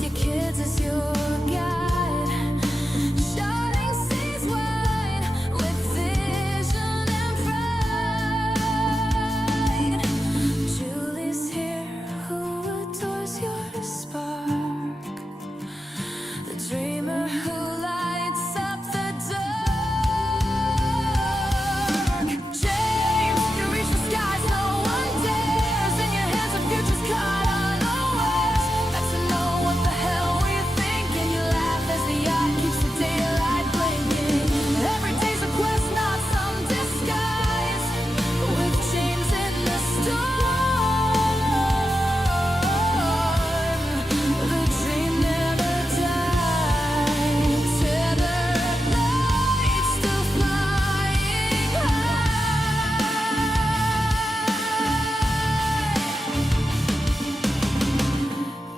with your kids as your guide. Shining seas wide with vision and pride. Julie's here, who adores your spark, the dreamer who lights up the dark. James, you reach the skies no one dares. In your hands the future's caught unawares. That's to know what the hell were you thinking. You laugh as the yacht keeps the daylight blinking. Every day's a quest, not some disguise. With James in the storm, the dream never dies. Tethered lights still flying high.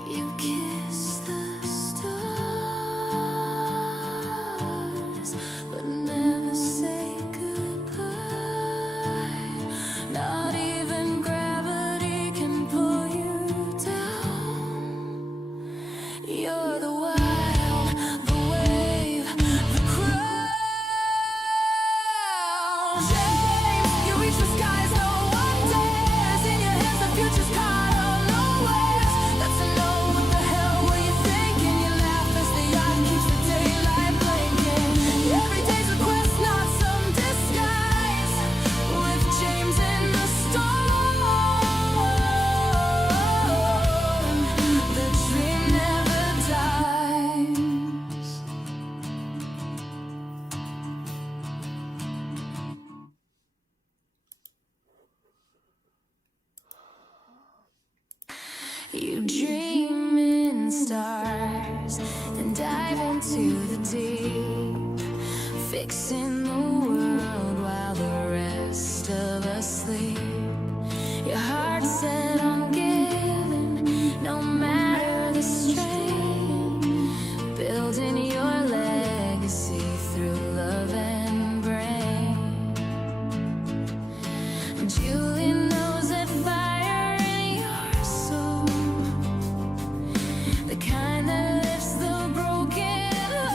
You kiss the stars, but never say goodbye. Not even gravity can pull you down. You're the wild, the wave, the crown. James, you reach the skies no one dares. In your hands the future's caught unawares. That's to know what the hell were you thinking. You laugh as the yacht keeps the daylight blinking. Every day's a quest, not some disguise. With James in the storm, the dream never dies. You dream in stars and dive into the deep, fixing the world while the rest of us sleep. Your heart set on giving, no matter the strain, building your legacy through love and brain. Julie knows that fire in your soul, the kind that lifts the broken whole.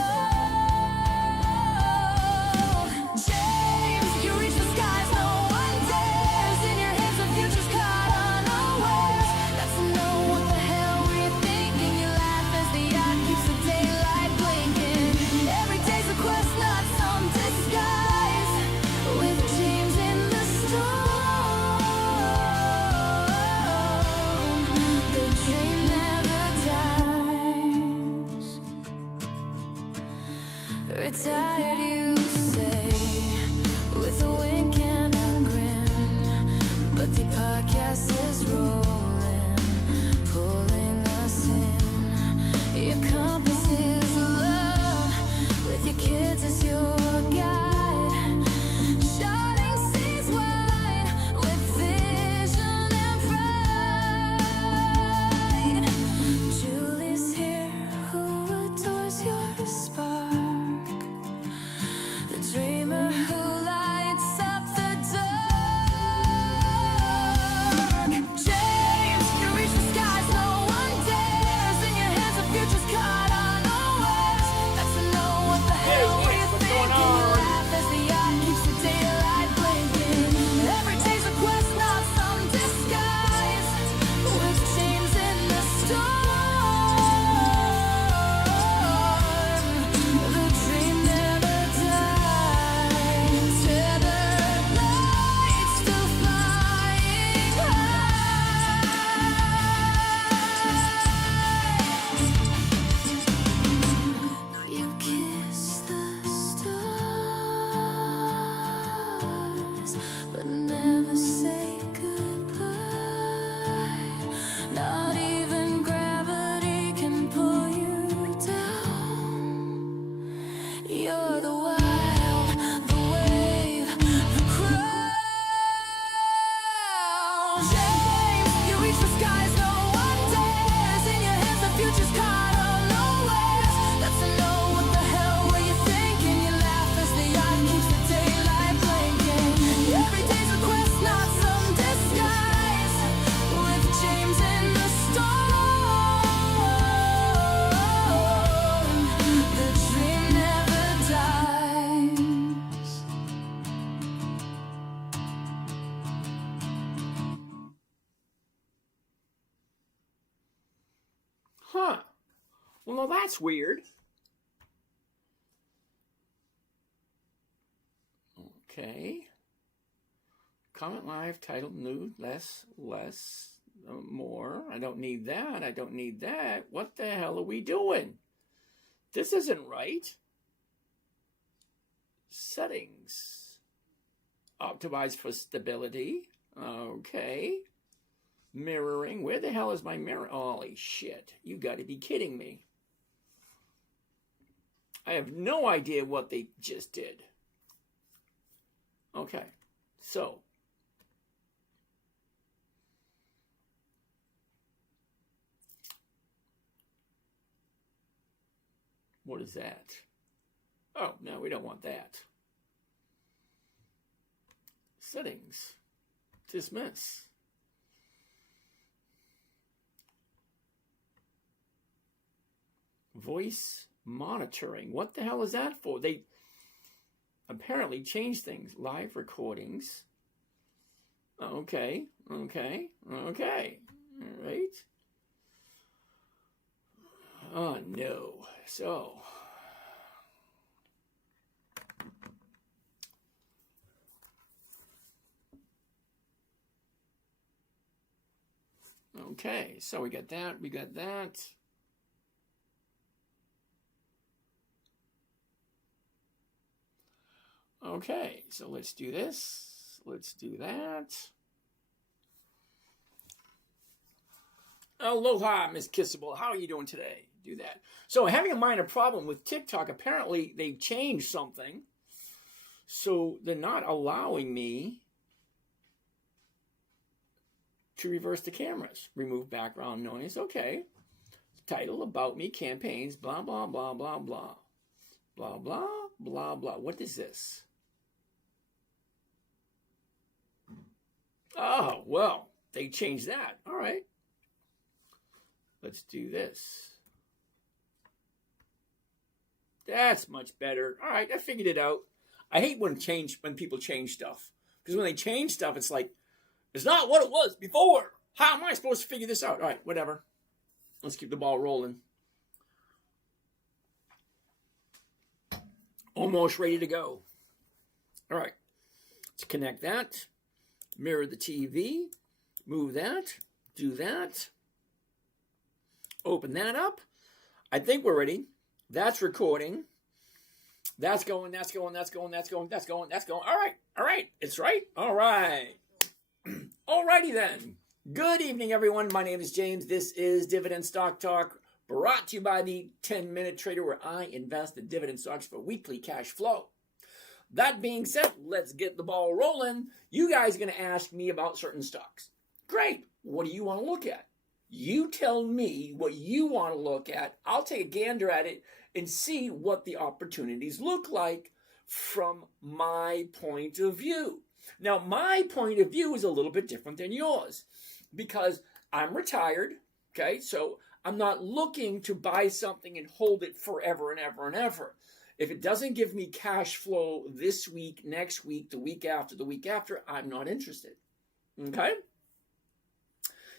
James, you reach the skies no one dares. In your hands the future's caught unawares. That's to know what the hell were you thinking. You laugh as the yacht keeps the daylight blinking. Every day's a quest, not some disguise. With James in the storm, the dream never dies. Retired, you say, with a wink and a grin, but the podcast is rolling, pulling us in. Your compass is love, with your kids as your guide. Shining seas wide with vision and pride. Julie's here, who adores your spark, the dreamer who lights up the dark. James, you reach the skies no Huh. Well, no, that's weird. Okay. Comment live, title, new, less, more. I don't need that. I don't need that. What the hell are we doing? This isn't right. Settings. Optimize for stability. Okay. Mirroring. Where the hell is my mirror? Holy shit. You got to be kidding me. I have no idea what they just did. Okay. So. What is that? Oh, no, we don't want that. Settings. Dismiss. Voice monitoring. What the hell is that for? They apparently changed things. Live recordings. Okay. All right. Oh, no. So. Okay, so we got that. Okay, so let's do this. Let's do that. Aloha, Miss Kissable. How are you doing today? Do that. So having a minor problem with TikTok. Apparently, they changed something. So they're not allowing me to reverse the cameras. Remove background noise. Okay. Title, about me, campaigns, blah, blah, blah, blah, blah. Blah, blah, blah, blah. What is this? Oh, well, they changed that. All right. Let's do this. That's much better. All right, I figured it out. I hate when people change stuff. Because when they change stuff, it's like, it's not what it was before. How am I supposed to figure this out? All right, whatever. Let's keep the ball rolling. Almost ready to go. All right. Let's connect that. Mirror the TV. Move that. Do that. Open that up. I think we're ready. That's recording. That's going. All right. It's right. All right. Alrighty then. Good evening, everyone. My name is James. This is Dividend Stock Talk, brought to you by the 10-Minute Trader, where I invest in dividend stocks for weekly cash flow. That being said, let's get the ball rolling. You guys are going to ask me about certain stocks. Great. What do you want to look at? You tell me what you want to look at. I'll take a gander at it and see what the opportunities look like from my point of view. Now, my point of view is a little bit different than yours because I'm retired, okay? So I'm not looking to buy something and hold it forever and ever and ever. If it doesn't give me cash flow this week, next week, the week after, I'm not interested, okay?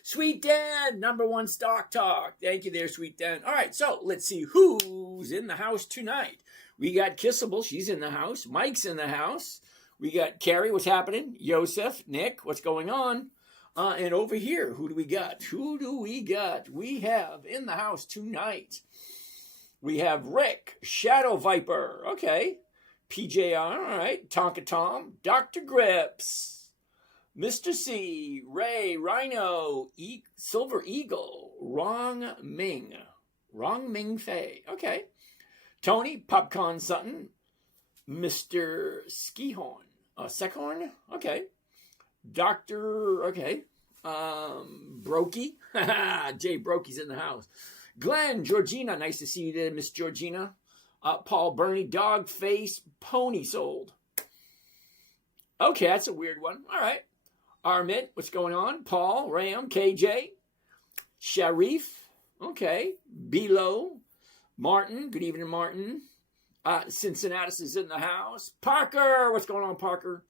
Sweet Dan, #1 Stock Talk. Thank you there, Sweet Dan. All right, so let's see who's in the house tonight. We got Kissable, she's in the house. Mike's in the house. We got Carrie, what's happening? Yosef, Nick, what's going on? And over here, who do we got? We have in the house tonight. We have Rick, Shadow Viper, okay. PJR, all right. Tonka Tom, Dr. Grips, Mr. C, Ray, Rhino, Silver Eagle, Wrong Ming Fei, okay. Tony, Popcorn Sutton, Mr. Skihorn, Seckhorn, okay. Dr. Okay. Brokey. Jay Brokey's in the house. Glenn, Georgina, nice to see you there, Miss Georgina. Paul Bernie, Dog Face, Pony Sold. Okay, that's a weird one. All right. Armit, what's going on? Paul, Ram, KJ, Sharif, okay. Bilo, Martin, good evening, Martin. Cincinnati is in the house. Parker, what's going on, Parker?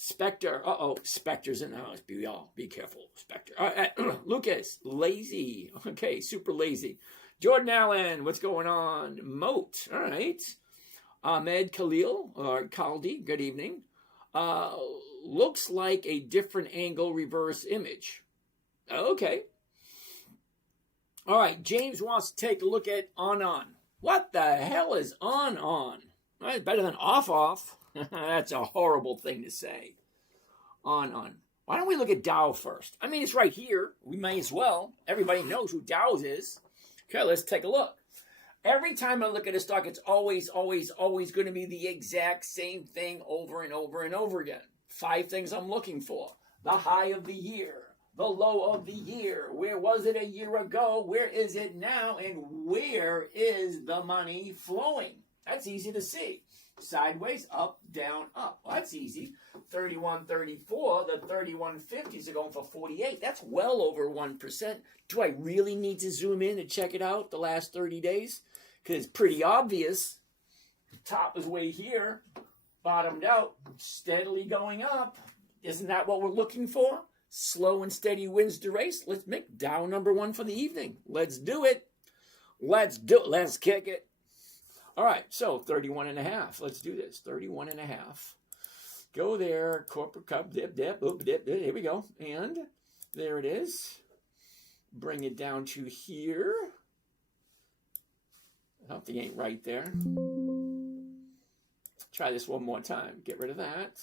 Spectre. Spectre's in the house. Be careful, Spectre. All right, Lucas, lazy. Okay, super lazy. Jordan Allen, what's going on? Moat. All right. Ahmed Khalil, or Khaldi, good evening. Looks like a different angle reverse image. Okay. All right, James wants to take a look at on. What the hell is on? Well, it's better than off. That's a horrible thing to say. On. Why don't we look at Dow first? I mean, it's right here. We may as well. Everybody knows who Dow's is. Okay, let's take a look. Every time I look at a stock, it's always going to be the exact same thing over and over and over again. 5 things I'm looking for. The high of the year, the low of the year. Where was it a year ago? Where is it now? And where is the money flowing? That's easy to see. Sideways, up, down, up. Well, that's easy. 31.34, the 31.50s are going for 48. That's well over 1%. Do I really need to zoom in and check it out the last 30 days? Because it's pretty obvious. The top is way here, bottomed out, steadily going up. Isn't that what we're looking for? Slow and steady wins the race. Let's make Dow number 1 for the evening. Let's do it. Let's kick it. All right, so 31.5. Let's do this. 31.5. Go there. Corporate cup, dip. Here we go. And there it is. Bring it down to here. Something ain't right there. Try this one more time. Get rid of that.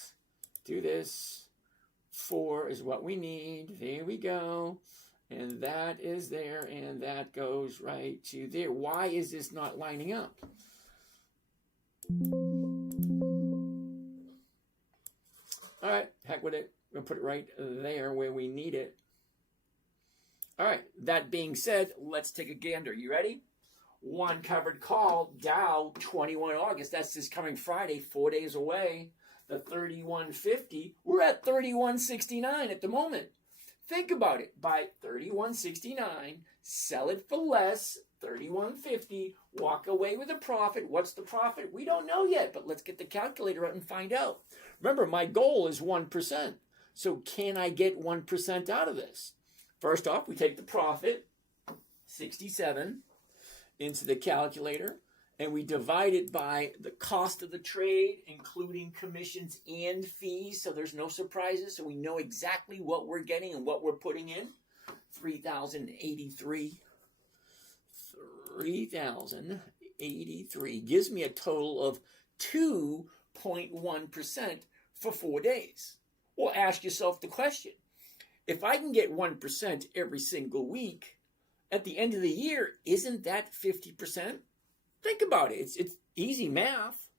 Do this. 4 is what we need. There we go. And that is there. And that goes right to there. Why is this not lining up? All right, heck with it. We'll put it right there where we need it. All right, that being said, let's take a gander. You ready? 1 covered call, Dow, 21 August. That's this coming Friday, 4 days away. The 31.50. We're at 31.69 at the moment. Think about it. Buy 31.69, sell it for less, 31.50, walk away with a profit. What's the profit? We don't know yet, but let's get the calculator out and find out. Remember, my goal is 1%. So can I get 1% out of this? First off, we take the profit, 67, into the calculator, and we divide it by the cost of the trade, including commissions and fees, so there's no surprises, so we know exactly what we're getting and what we're putting in. 3,083. 3,083 gives me a total of 2.1% for 4 days. Well, ask yourself the question. If I can get 1% every single week, at the end of the year, isn't that 50%? Think about it. It's easy math.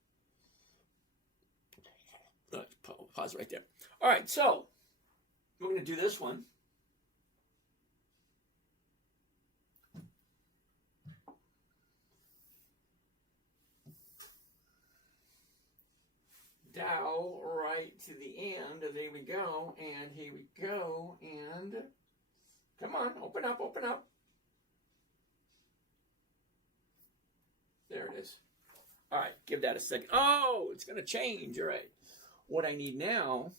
Pause right there. All right, so we're going to do this one. Dow right to the end. There we go. And here we go. And come on, open up. There it is. All right, give that a second. Oh, it's going to change. All right. What I need now.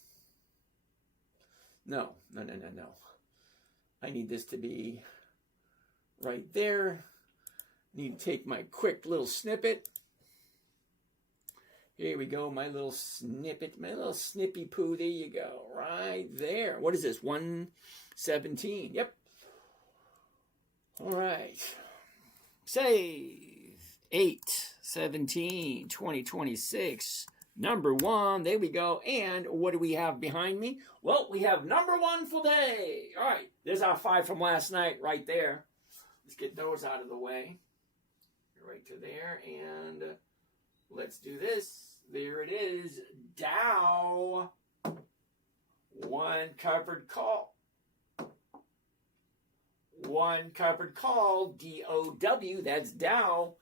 No. I need this to be right there. Need to take my quick little snippet. Here we go, my little snippet, my little snippy poo. There you go, right there. What is this, 117? Yep. All right. Save 8/17/2026. Number 1. There we go. And what do we have behind me? Well, we have number 1 for day. All right. There's our 5 from last night right there. Let's get those out of the way. Right to there. And let's do this. There it is. Dow. 1 covered call. 1 covered call. DOW. That's Dow.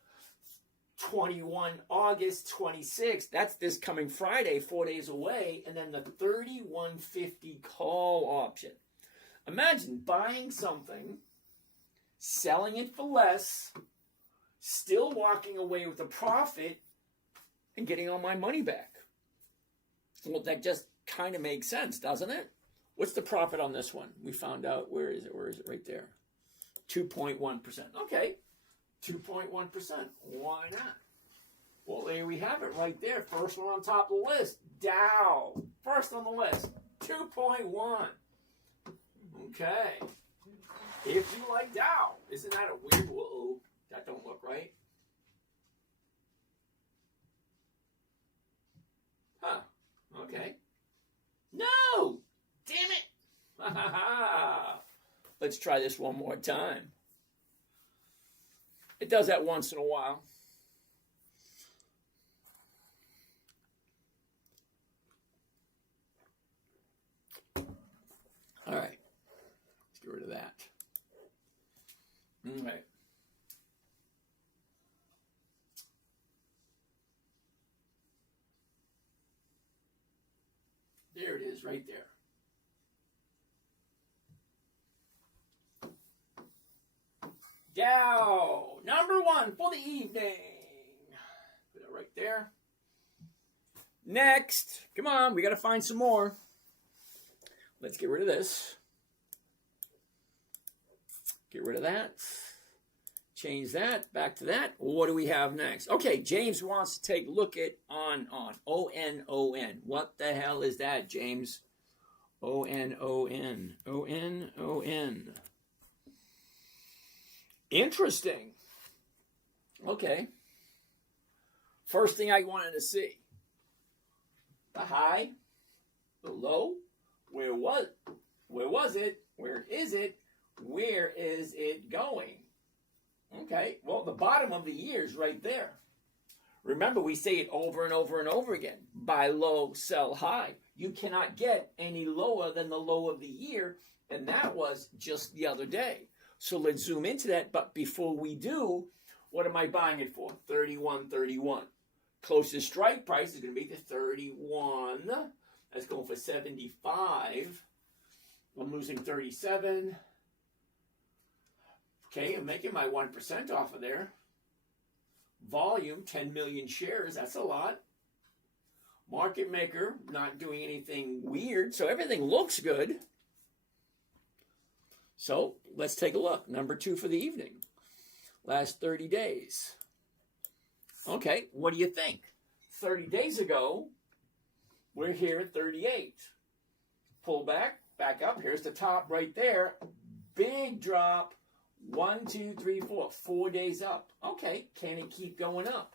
21 August 26. That's this coming Friday, 4 days away. And then the 31.50 call option. Imagine buying something, selling it for less, still walking away with a profit, and getting all my money back. Well, that just kind of makes sense, doesn't it? What's the profit on this one? We found out. Where is it? Where is it? Right there. 2.1%. Okay. 2.1%. Why not? Well, there we have it right there. First one on top of the list. Dow. First on the list. 2.1. Okay. If you like Dow. Isn't that a weird? Whoa. That don't look right. Huh. Okay. No! Damn it! Let's try this one more time. It does that once in a while. All right. Let's get rid of that. All right. There it is, right there. Dow, number one for the evening. Put it right there. Next, come on, we got to find some more. Let's get rid of this. Get rid of that. Change that, back to that. What do we have next? Okay, James wants to take a look at on. O-N-O-N. What the hell is that, James? O-N-O-N. O-N-O-N. Interesting. Okay. First thing I wanted to see. The high, the low. Where was it? Where is it? Where is it going? Okay, well, the bottom of the year is right there. Remember, we say it over and over and over again. Buy low, sell high. You cannot get any lower than the low of the year, and that was just the other day. So let's zoom into that, but before we do, what am I buying it for? 31.31. Closest strike price is going to be the 31. That's going for 75. I'm losing 37. Okay, I'm making my 1% off of there. Volume, 10 million shares. That's a lot. Market maker, not doing anything weird. So everything looks good. So let's take a look. Number 2 for the evening. Last 30 days. Okay, what do you think? 30 days ago, we're here at 38. Pull back, back up. Here's the top right there. Big drop. 1, 2, 3, 4. 4 days up. Okay, can it keep going up?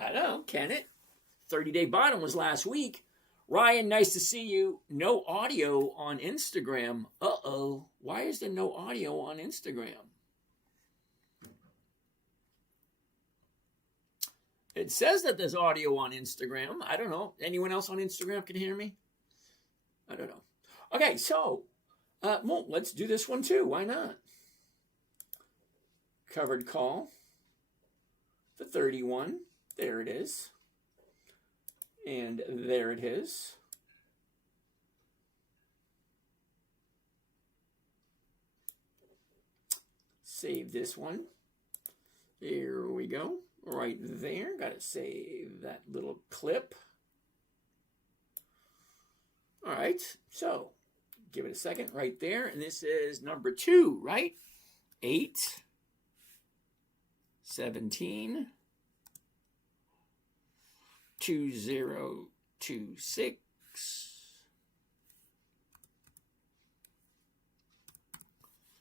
I don't know, can it? 30-day bottom was last week. Ryan, nice to see you. No audio on Instagram. Uh-oh. Why is there no audio on Instagram? It says that there's audio on Instagram. I don't know. Anyone else on Instagram can hear me? I don't know. Okay, so, well, let's do this one too. Why not? Covered call for 31. There it is. And there it is. Save this one. There we go. Right there. Got to save that little clip. All right. So give it a second right there. And this is number 2, right? 8. 17 2026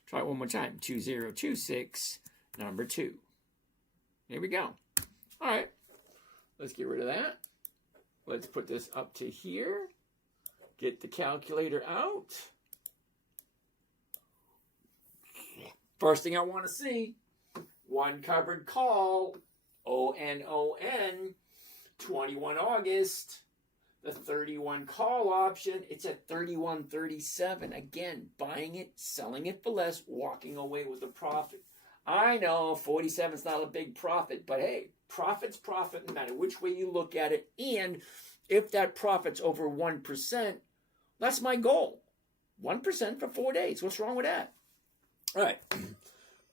try it one more time. 2026 number 2. There we go. All right, let's get rid of that. Let's put this up to here. Get the calculator out. First thing I want to see. One covered call, O-N-O-N, 21 August. The 31 call option, it's at 31.37. Again, buying it, selling it for less, walking away with a profit. I know 47 is not a big profit, but hey, profit's profit no matter which way you look at it. And if that profit's over 1%, that's my goal. 1% for 4 days. What's wrong with that? All right.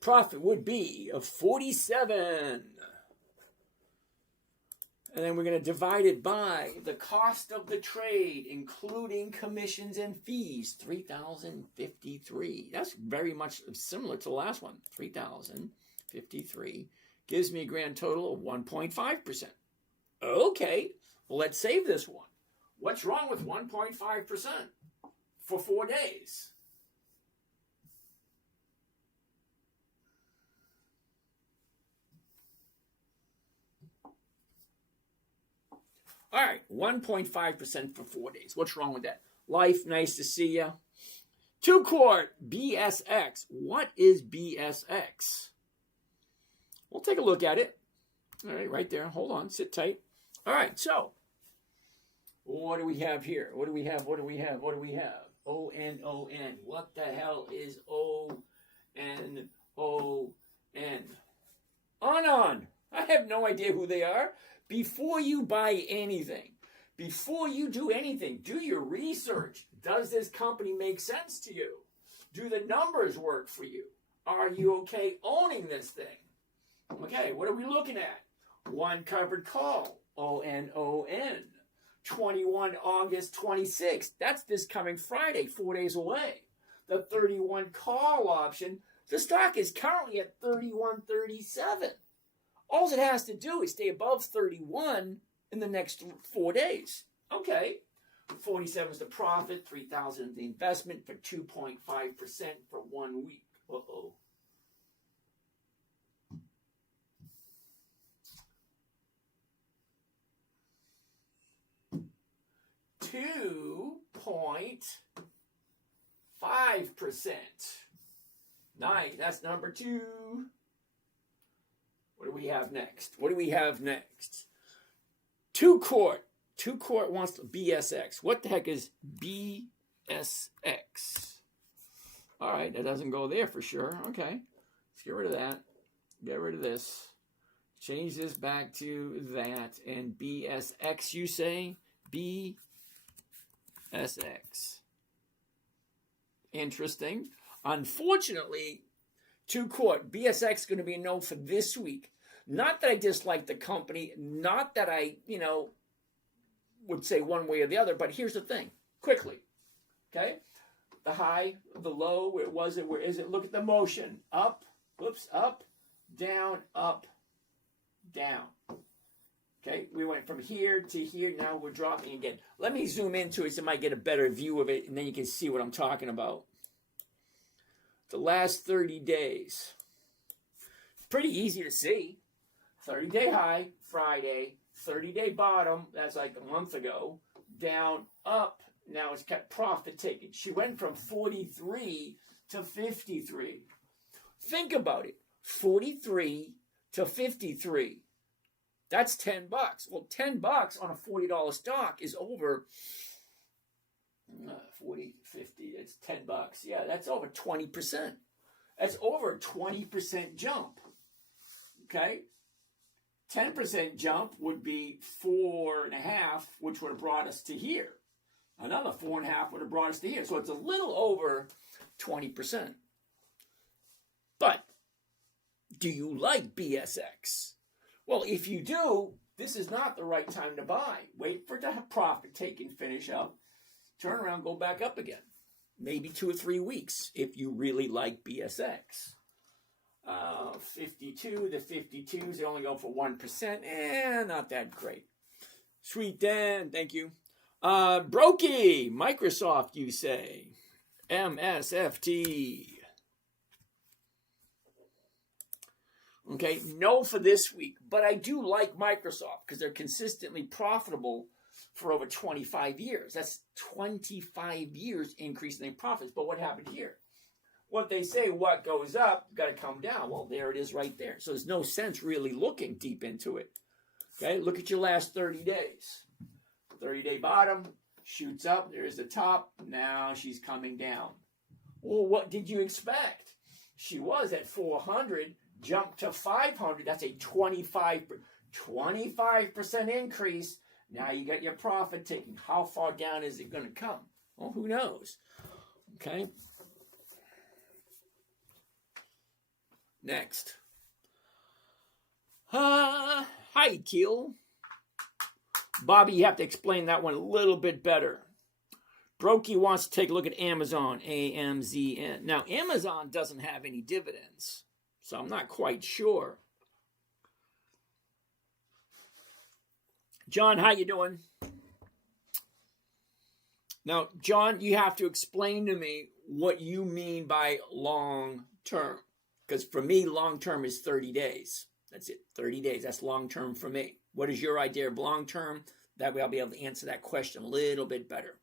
Profit would be of 47. And then we're going to divide it by the cost of the trade, including commissions and fees, $3,053. That's very much similar to the last one. $3,053 gives me a grand total of 1.5%. Okay, well, let's save this one. What's wrong with 1.5% for 4 days? All right, 1.5% for 4 days. What's wrong with that? Life, nice to see ya. 2 quart BSX. What is BSX? We'll take a look at it. All right, right there. Hold on, sit tight. All right, so what do we have here? What do we have? O-N-O-N. What the hell is O-N-O-N? Anon. I have no idea who they are. Before you buy anything, before you do anything, do your research. Does this company make sense to you? Do the numbers work for you? Are you okay owning this thing? Okay, what are we looking at? One covered call, O-N-O-N. 21 August 26th. That's this coming Friday, 4 days away. The 31 call option, the stock is currently at 31.37. All it has to do is stay above 31 in the next 4 days. Okay. 47 is the profit, 3,000 the investment for 2.5% for 1 week. Uh-oh. $2.5%. Nice. That's number 2. What do we have next? 2 quart. 2 quart wants to BSX. What the heck is BSX? All right, that doesn't go there for sure. Okay, let's get rid of that. Get rid of this. Change this back to that. And BSX, you say? BSX. Interesting. Unfortunately, 2 quart. BSX is going to be a no for this week. Not that I dislike the company. Not that I, would say one way or the other. But here's the thing. Quickly. Okay? The high, the low, where was it? Where is it? Look at the motion. Up. Whoops. Up. Down. Up. Down. Okay? We went from here to here. Now we're dropping again. Let me zoom into it so you might get a better view of it. And then you can see what I'm talking about. The last 30 days. Pretty easy to see. 30-day high, Friday. 30-day bottom, that's like a month ago. Down, up. Now it's kept profit taking. She went from 43 to 53. Think about it. 43 to 53. That's $10. Well, $10 on a $40 stock is over 40, 50, it's $10. Yeah, that's over 20%. That's over a 20% jump. Okay? 10% jump would be 4.5, which would have brought us to here. Another 4.5 would have brought us to here. So it's a little over 20%. But do you like BSX? Well, if you do, this is not the right time to buy. Wait for the profit taking finish up. Turn around, go back up again. Maybe 2 or 3 weeks if you really like BSX. 52, the 52s, they only go for 1%. Not that great. Sweet Dan, thank you. Brokey, Microsoft, you say. MSFT. Okay, no for this week. But I do like Microsoft because they're consistently profitable for over 25 years. That's 25 years increasing their profits. But what happened here? What they say, what goes up, got to come down. Well, there it is right there. So there's no sense really looking deep into it. Okay, look at your last 30 days. 30-day bottom, shoots up. There's the top. Now she's coming down. Well, what did you expect? She was at 400, jumped to 500. That's a 25% increase. Now you got your profit taking. How far down is it going to come? Well, who knows? Okay. Next. Hi, Keel. Bobby, you have to explain that one a little bit better. Brokey wants to take a look at Amazon, AMZN. Now, Amazon doesn't have any dividends, so I'm not quite sure. John, how you doing? Now, John, you have to explain to me what you mean by long term. Because for me, long term is 30 days. That's it, 30 days. That's long term for me. What is your idea of long term? That way I'll be able to answer that question a little bit better.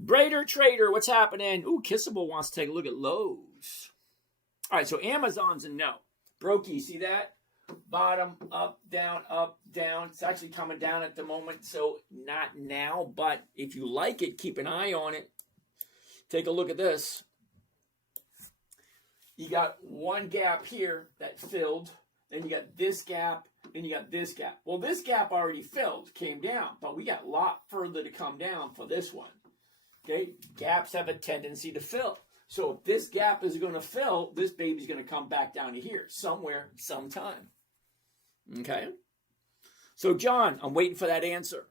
Brader Trader, what's happening? Ooh, Kissable wants to take a look at Lowe's. All right, so Amazon's a no. Brokey, see that? Bottom, up, down, up, down. It's actually coming down at the moment, so not now, but if you like it, keep an eye on it. Take a look at this. You got one gap here that filled, then you got this gap, and you got this gap. Well, this gap already filled, came down, but we got a lot further to come down for this one. Okay, gaps have a tendency to fill. So if this gap is going to fill, this baby's going to come back down to here, somewhere, sometime. Okay? So, John, I'm waiting for that answer.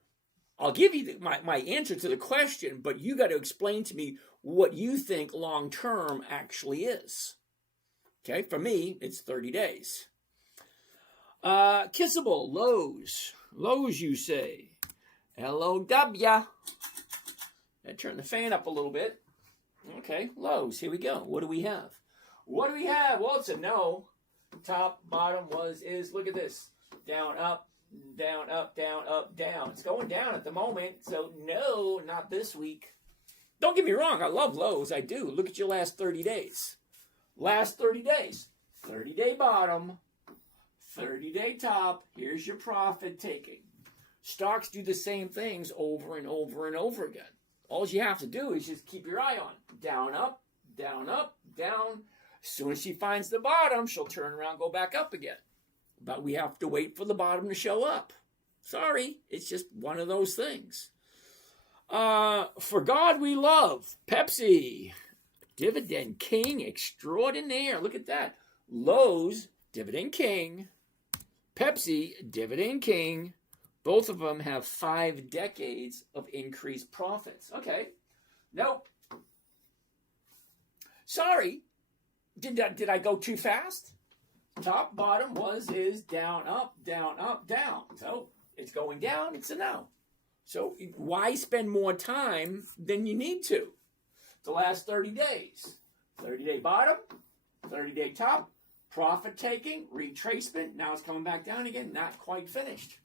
I'll give you my answer to the question, but you got to explain to me what you think long-term actually is. Okay, for me, it's 30 days. Kissable, Lowe's. Lowe's, you say. L-O-W. I turn the fan up a little bit. Okay, Lowe's, here we go. What do we have? What do we have? Well, it's a no. Top, bottom, is, look at this. Down, up, down, up, down, up, down. It's going down at the moment, so no, not this week. Don't get me wrong, I love Lowe's, I do. Look at your last 30 days. Last 30 days. 30-day bottom, 30-day top. Here's your profit taking. Stocks do the same things over and over and over again. All you have to do is just keep your eye on. Down, up, down, up, down. As soon as she finds the bottom, she'll turn around, go back up again. But we have to wait for the bottom to show up. Sorry, it's just one of those things. For God we love. Pepsi. Dividend King extraordinaire. Look at that. Lowe's, Dividend King. Pepsi, Dividend King. Both of them have 5 decades of increased profits. Okay. Nope. Sorry. Did I go too fast? Top, bottom, is, down, up, down, up, down. So it's going down. It's a no. So why spend more time than you need to? The last 30 days. 30-day bottom, 30-day top, profit taking, retracement. Now it's coming back down again. Not quite finished.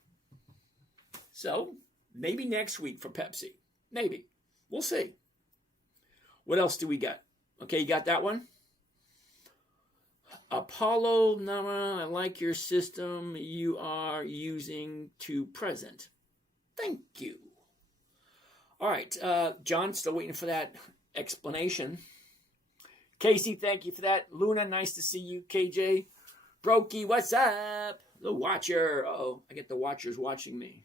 So, maybe next week for Pepsi. Maybe. We'll see. What else do we got? Okay, you got that one? Apollo, I like your system you are using to present. Thank you. All right, John, still waiting for that explanation. Casey, thank you for that. Luna, nice to see you. KJ, Brokey, what's up? The Watcher. Uh-oh, I get the Watchers watching me.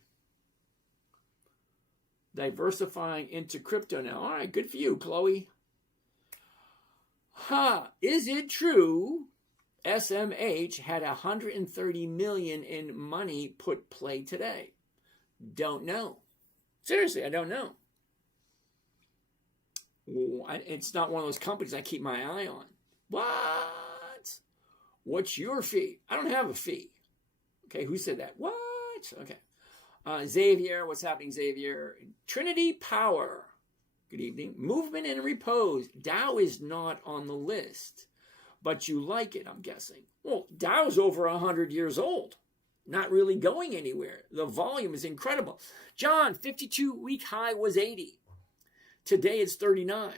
Diversifying into crypto now. All right, good for you, Chloe. Is it true SMH had 130 million in money put play today? Don't know. Seriously, I don't know. It's not one of those companies I keep my eye on. What? What's your fee? I don't have a fee. Okay, who said that? What? Okay. Xavier, what's happening, Xavier? Trinity Power. Good evening. Movement and repose. Dow is not on the list, but you like it, I'm guessing. Well, Dow's over 100 years old. Not really going anywhere. The volume is incredible. John, 52-week high was 80. Today it's 39.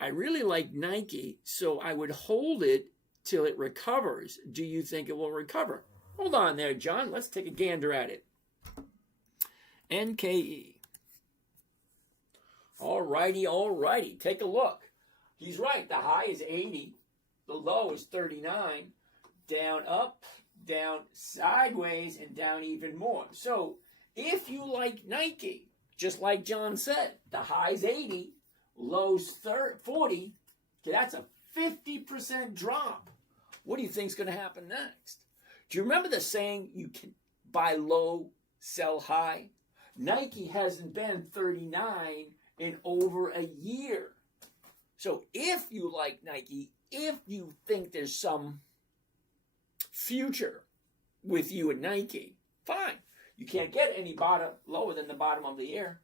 I really like Nike, so I would hold it till it recovers. Do you think it will recover? Hold on there, John. Let's take a gander at it. NKE. All righty. Take a look. He's right. The high is 80. The low is 39. Down, up, down, sideways, and down even more. So if you like Nike, just like John said, the high's 80, low's 40. Okay, that's a 50% drop. What do you think is going to happen next? Do you remember the saying, you can buy low sell high. Nike hasn't been 39 in over a year. So if you like Nike, if you think there's some future with you at Nike, fine. You can't get any bottom lower than the bottom of the year.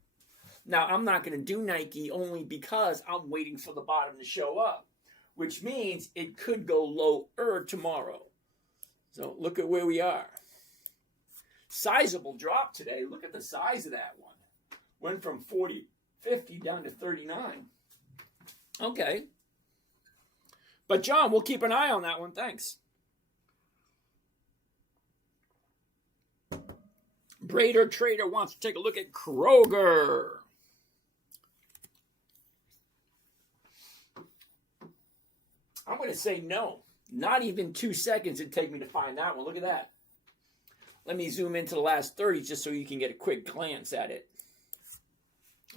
Now, I'm not going to do Nike only because I'm waiting for the bottom to show up, which means it could go lower tomorrow. So look at where we are. Sizable drop today. Look at the size of that one. Went from 50 down to 39. Okay. But John, we'll keep an eye on that one. Thanks. Brader Trader wants to take a look at Kroger. I'm going to say no. Not even 2 seconds it'd take me to find that one. Look at that. Let me zoom into the last 30 just so you can get a quick glance at it.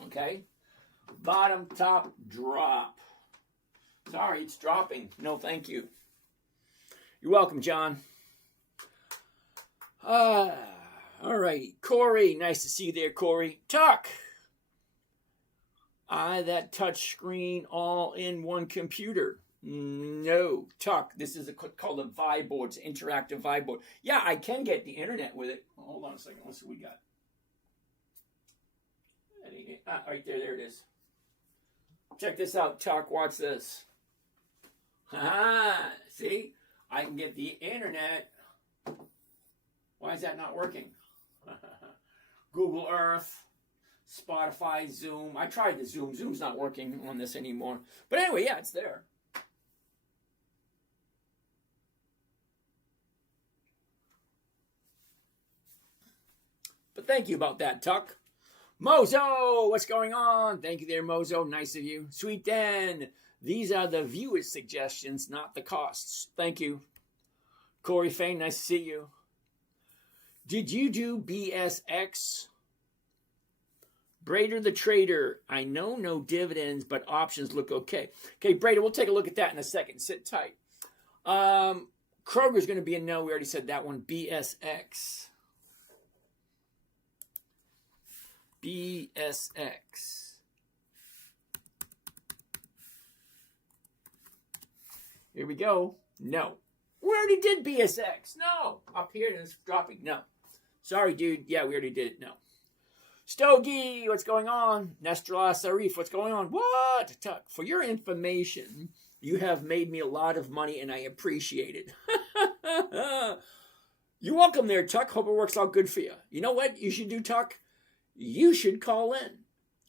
Okay. Bottom, top, drop. Sorry, it's dropping. No, thank you. You're welcome, John. All righty. Corey, nice to see you there, Corey. Tuck. That touch screen all in one computer. No, Tuck. This is called a Vibe board. It's an interactive Vibe board. Yeah, I can get the internet with it. Hold on a second. Let's see what we got. Right there. There it is. Check this out, Tuck. Watch this. See? I can get the internet. Why is that not working? Google Earth, Spotify, Zoom. I tried the Zoom. Zoom's not working on this anymore. But anyway, yeah, it's there. But thank you about that, Tuck. Mozo, what's going on? Thank you there, Mozo. Nice of you. Sweet Dan, these are the viewers' suggestions, not the costs. Thank you. Corey Fain, nice to see you. Did you do BSX? Brader the Trader, I know no dividends, but options look okay. Okay, Brader, we'll take a look at that in a second. Sit tight. Kroger's going to be a no. We already said that one. BSX. BSX. Here we go. No. We already did BSX. No. Up here and it's dropping. No. Sorry, dude. Yeah, we already did it. No. Stogie, what's going on? Nestor Sarif, what's going on? What? Tuck, for your information, you have made me a lot of money and I appreciate it. You're welcome there, Tuck. Hope it works out good for you. You know what you should do, Tuck? You should call in.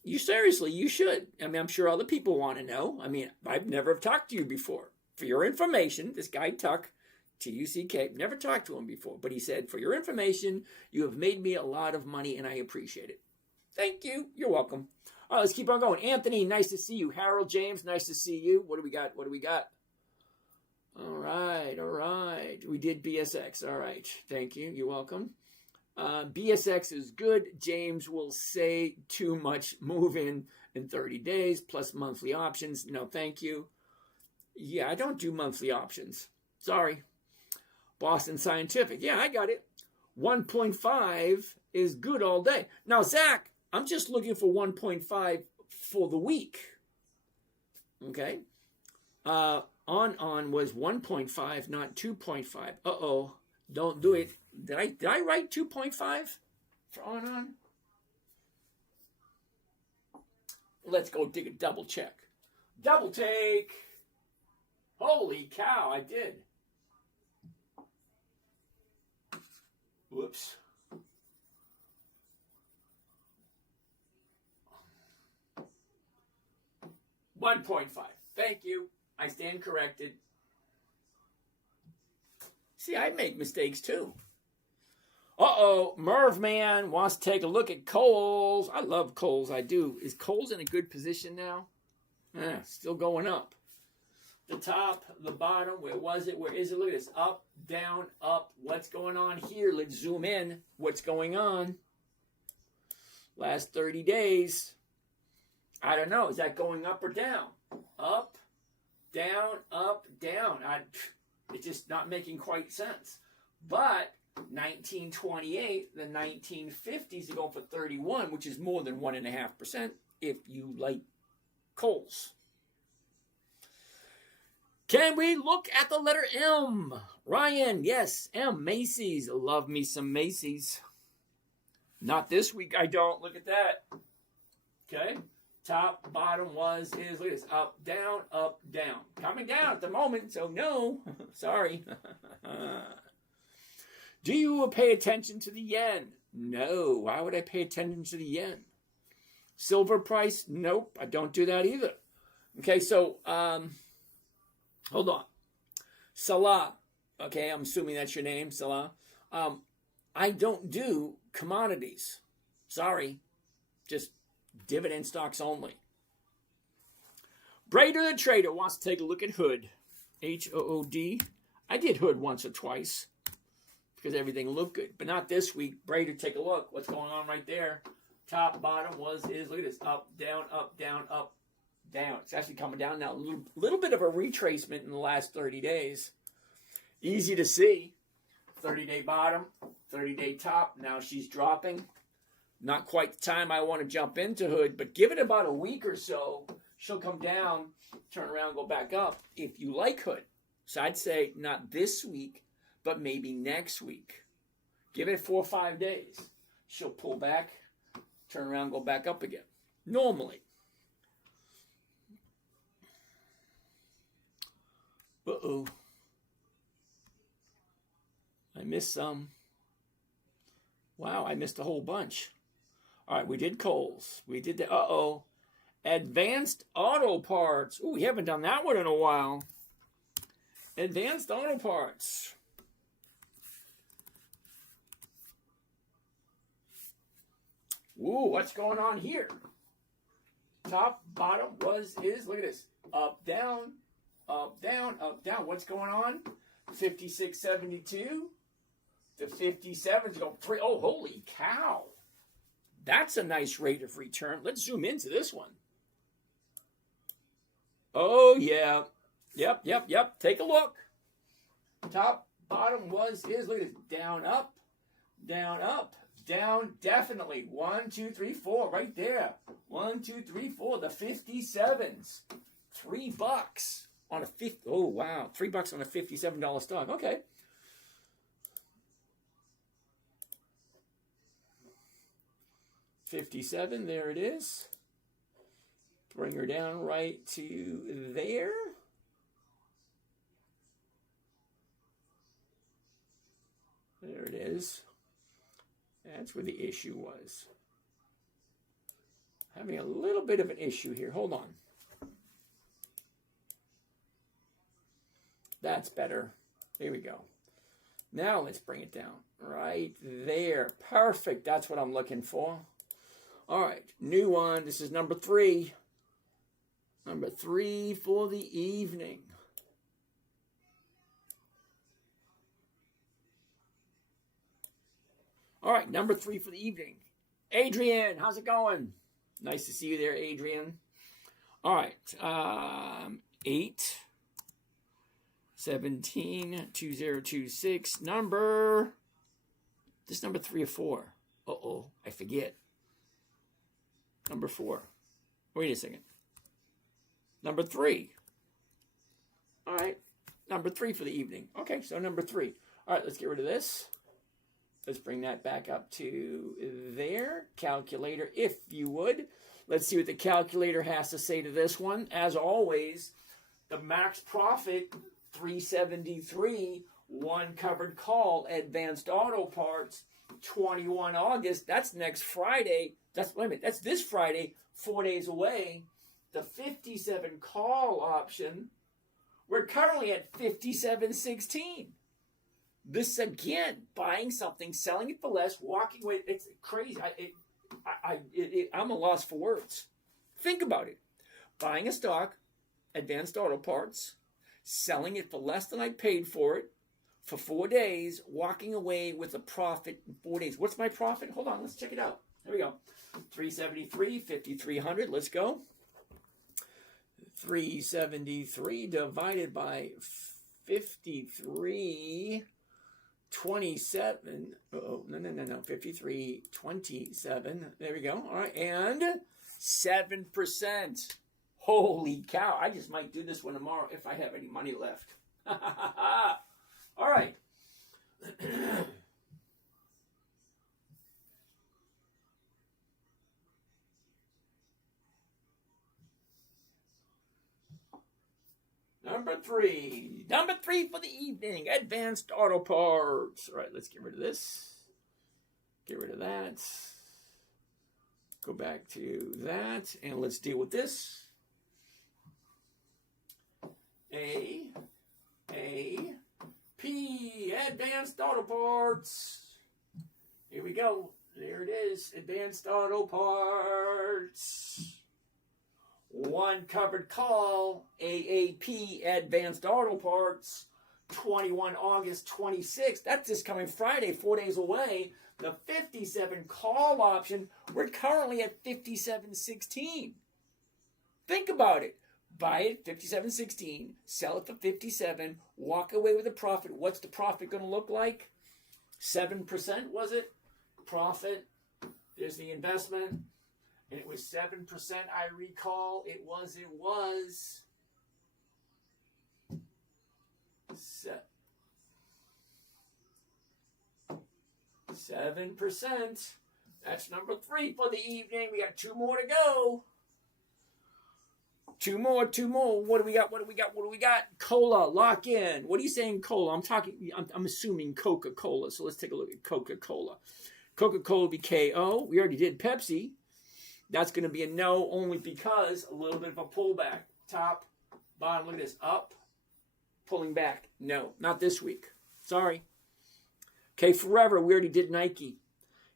You seriously, you should. I mean, I'm sure other people want to know. I mean, I've never talked to you before. For your information, this guy Tuck, T-U-C-K, never talked to him before, but he said, for your information, you have made me a lot of money and I appreciate it. Thank you. You're welcome. All right, let's keep on going. Anthony, nice to see you. Harold James, nice to see you. What do we got? What do we got? All right. We did BSX. All right. Thank you. You're welcome. BSX is good. James will say too much move in 30 days plus monthly options. No, thank you. Yeah, I don't do monthly options. Sorry. Boston Scientific. Yeah, I got it. 1.5 is good all day. Now, Zach, I'm just looking for 1.5 for the week. Okay. On was 1.5, not 2.5. Uh-oh. Don't do it. Did I write 2.5 for on? Let's go dig a double check. Double take. Holy cow, I did. Whoops. $1.5. Thank you. I stand corrected. See, I make mistakes too. Uh-oh, Merv Man wants to take a look at Kohl's. I love Kohl's, I do. Is Kohl's in a good position now? Still going up. The top, the bottom, where was it? Where is it? Look at this. Up, down, up. What's going on here? Let's zoom in. What's going on? Last 30 days. I don't know. Is that going up or down? Up, down, up, down. It's just not making quite sense. But 1928, the 1950s are going for 31, which is more than 1.5% if you like coals. Can we look at the letter M? Ryan, yes, M, Macy's. Love me some Macy's. Not this week, I don't. Look at that. Okay. Top, bottom, was, is, look at this. Up, down, up, down. Coming down at the moment, so no. Sorry. Do you pay attention to the yen? No. Why would I pay attention to the yen? Silver price? Nope. I don't do that either. Okay, so, hold on. Salah. Okay, I'm assuming that's your name, Salah. I don't do commodities. Sorry. Just dividend stocks only. Brader the Trader wants to take a look at Hood. Hood. I did Hood once or twice because everything looked good, but not this week. Brader, take a look. What's going on right there? Top, bottom, was, is. Look at this. Up, down, up, down, up, down. It's actually coming down now. A little bit of a retracement in the last 30 days. Easy to see. 30-day bottom, 30-day top. Now she's dropping. Not quite the time I want to jump into Hood, but give it about a week or so. She'll come down, turn around, go back up if you like Hood. So I'd say not this week, but maybe next week. Give it 4 or 5 days. She'll pull back, turn around, go back up again. Normally. Uh-oh. I missed some. Wow, I missed a whole bunch. All right, we did coals. We did the, Advanced Auto Parts. Ooh, we haven't done that one in a while. Advanced Auto Parts. Ooh, what's going on here? Top, bottom, was, is. Look at this. Up, down, up, down, up, down. What's going on? 56.72. The 57's go 3. Oh, holy cow. That's a nice rate of return. Let's zoom into this one. Oh, yeah. Yep. Take a look. Top, bottom, was, is. Look at this. Down, up, down, up, down, definitely. 1, 2, 3, 4, right there. 1, 2, 3, 4. The 57s. $3 on a Oh, wow. $3 on a $57 stock. Okay. $57, there it is. Bring her down right to there. There it is. That's where the issue was. Having a little bit of an issue here. Hold on. That's better. Here we go. Now let's bring it down. Right there. Perfect. That's what I'm looking for. All right. New one. This is number 3. Number 3 for the evening. All right. Number 3 for the evening. Adrian, how's it going? Nice to see you there, Adrian. All right. 8, 17, 2026. Number 3 or 4. Uh-oh, I forget. Number 4. Wait a second. Number 3. All right. Number 3 for the evening. Okay, so number 3. All right, let's get rid of this. Let's bring that back up to there. Calculator, if you would. Let's see what the calculator has to say to this one. As always, the max profit, 373, one covered call, Advanced Auto Parts, 21 August. That's next Friday. That's this Friday, 4 days away. The 57 call option, we're currently at 57.16. This again, buying something, selling it for less, walking away. It's crazy. I'm a loss for words. Think about it. Buying a stock, Advanced Auto Parts, selling it for less than I paid for it for 4 days, walking away with a profit in 4 days. What's my profit? Hold on, let's check it out. There we go. 373, 5,300. Let's go. 373 divided by 53. 27. Oh, no. 53, 27. There we go. All right. And 7%. Holy cow. I just might do this one tomorrow if I have any money left. All right. Number three for the evening, Advanced Auto Parts. All right, let's get rid of this. Get rid of that. Go back to that, and let's deal with this. P, Advanced Auto Parts. Here we go. There it is, Advanced Auto Parts. One covered call, AAP, Advanced Auto Parts, 21 August 26th. That's this coming Friday, 4 days away. The 57 call option, we're currently at 57.16. Think about it. Buy it 57.16, sell it for 57, walk away with a profit. What's the profit going to look like? 7%, was it? Profit. There's the investment. And it was 7%, I recall. It was. 7%. That's number 3 for the evening. We got 2 more to go. Two more. What do we got? Cola, lock in. What are you saying, cola? I'm assuming Coca-Cola. So let's take a look at Coca-Cola. Coca-Cola will be KO. We already did Pepsi. That's going to be a no, only because a little bit of a pullback. Top, bottom, look at this. Up, pulling back. No, not this week. Sorry. Okay, Forever, we already did Nike.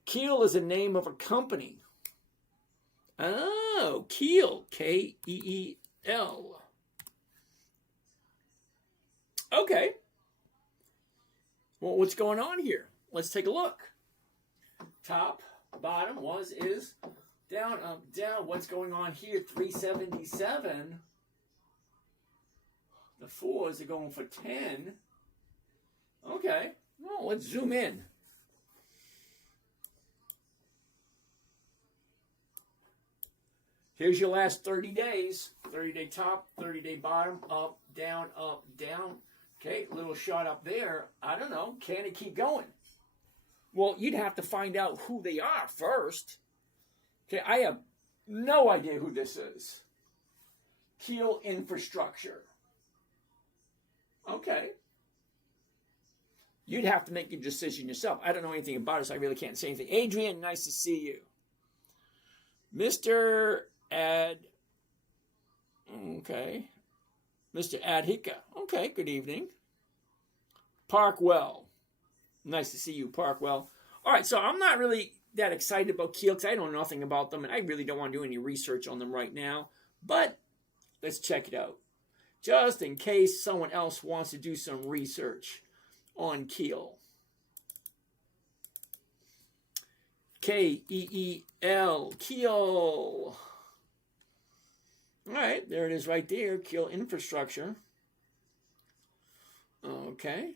Keel is a name of a company. Oh, Keel, K-E-E-L. Okay. Well, what's going on here? Let's take a look. Top, bottom, is... Down, up, down. What's going on here? 377. The 4s are going for 10. Okay. Well, let's zoom in. Here's your last 30 days. 30-day top, 30-day bottom, up, down, up, down. Okay, little shot up there. I don't know. Can it keep going? Well, you'd have to find out who they are first. Okay, I have no idea who this is. Keel Infrastructure. Okay. You'd have to make your decision yourself. I don't know anything about it, so I really can't say anything. Adrian, nice to see you. Mr. Adhika. Okay, good evening. Parkwell. Nice to see you, Parkwell. All right, so I'm not really that excited about Keel because I know nothing about them and I really don't want to do any research on them right now. But let's check it out. Just in case someone else wants to do some research on Keel. K-E-E-L, Keel. All right, there it is right there, Keel Infrastructure. Okay.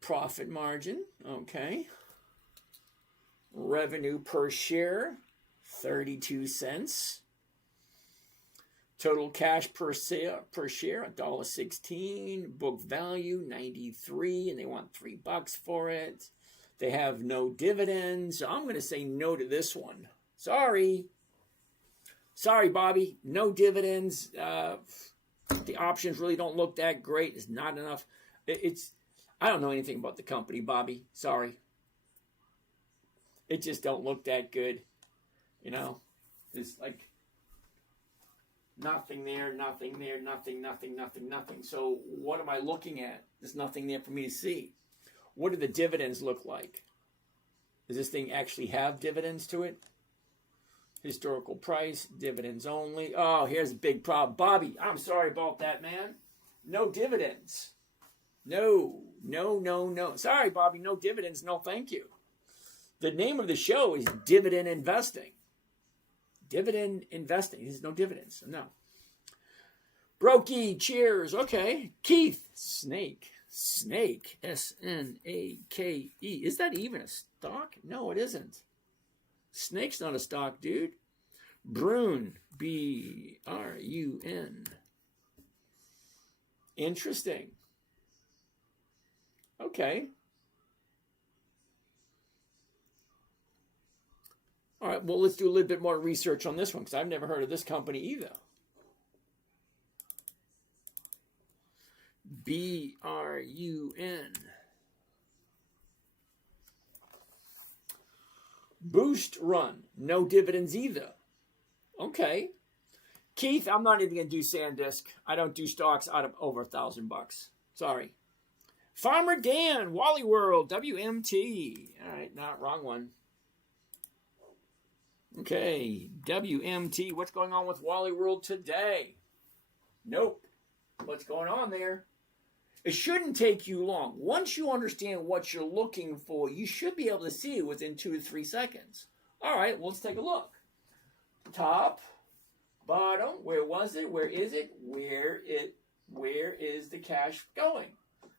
Profit margin, okay. Revenue per share, 32 cents. Total cash per share, $1.16. Book value, 93, and they want $3 for it. They have no dividends. So I'm going to say no to this one. Sorry, Bobby. No dividends. The options really don't look that great. It's not enough. I don't know anything about the company, Bobby. Sorry. It just don't look that good. You know, there's like nothing there, nothing. So what am I looking at? There's nothing there for me to see. What do the dividends look like? Does this thing actually have dividends to it? Historical price, dividends only. Oh, here's a big problem. Bobby, I'm sorry about that, man. No dividends. No. Sorry, Bobby, no dividends. No, thank you. The name of the show is Dividend Investing. Dividend Investing. There's no dividends. No. Brokey, cheers. Okay. Keith, snake. Snake, S-N-A-K-E. Is that even a stock? No, it isn't. Snake's not a stock, dude. Brun, B-R-U-N. Interesting. Okay. All right, well, let's do a little bit more research on this one because I've never heard of this company either. B-R-U-N. Boost Run. No dividends either. Okay. Keith, I'm not even going to do SanDisk. I don't do stocks out of over $1,000. Sorry. Farmer Dan, Wally World, WMT. All right, not wrong one. Okay, WMT. What's going on with Wally World today? Nope. What's going on there? It shouldn't take you long. Once you understand what you're looking for, you should be able to see it within 2 to 3 seconds. All right, well, let's take a look. Top, bottom, where was it? Where is it? Where is the cash going?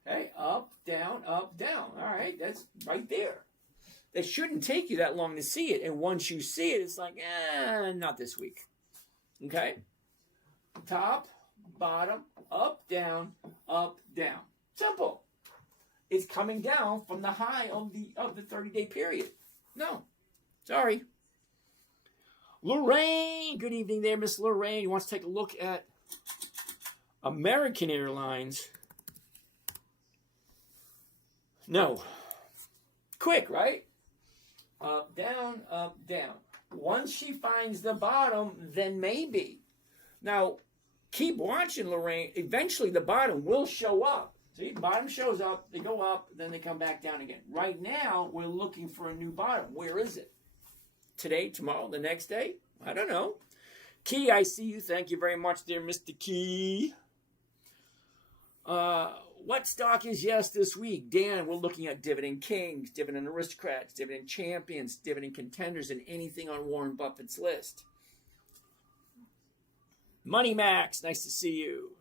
Okay, up, down, up, down. All right, that's right there. It shouldn't take you that long to see it. And once you see it, it's like, not this week. Okay? Top, bottom, up, down, up, down. Simple. It's coming down from the high of the 30-day period. No. Sorry. Lorraine. Good evening there, Miss Lorraine. You want to take a look at American Airlines? No. Quick, right? Up, down, up, down. Once she finds the bottom, then maybe. Now, keep watching, Lorraine. Eventually, the bottom will show up. See, bottom shows up, they go up, then they come back down again. Right now, we're looking for a new bottom. Where is it? Today, tomorrow, the next day? I don't know. Key, I see you. Thank you very much there, Mr. Key. What stock is yes this week? Dan, we're looking at Dividend Kings, Dividend Aristocrats, Dividend Champions, Dividend Contenders, and anything on Warren Buffett's list. Money Max, nice to see you.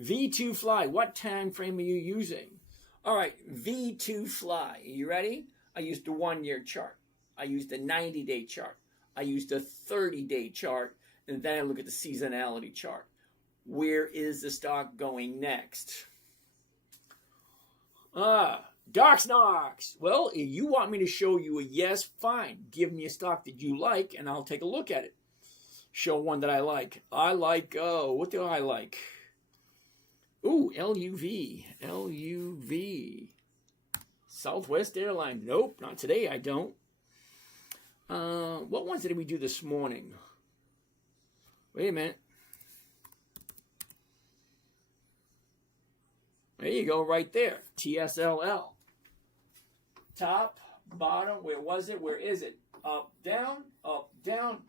V2 Fly, what time frame are you using? All right, V2 Fly, are you ready? I used a 1-year chart. I used a 90-day chart. I used a 30-day chart, and then I look at the seasonality chart. Where is the stock going next? Docs Knox. Well, if you want me to show you a yes, fine. Give me a stock that you like, and I'll take a look at it. Show one that I like. I like, what do I like? Ooh, LUV. LUV. Southwest Airlines. Nope, not today, I don't. What ones did we do this morning? Wait a minute. There you go, right there. TSLL. Top, bottom, where was it? Where is it? Up, down,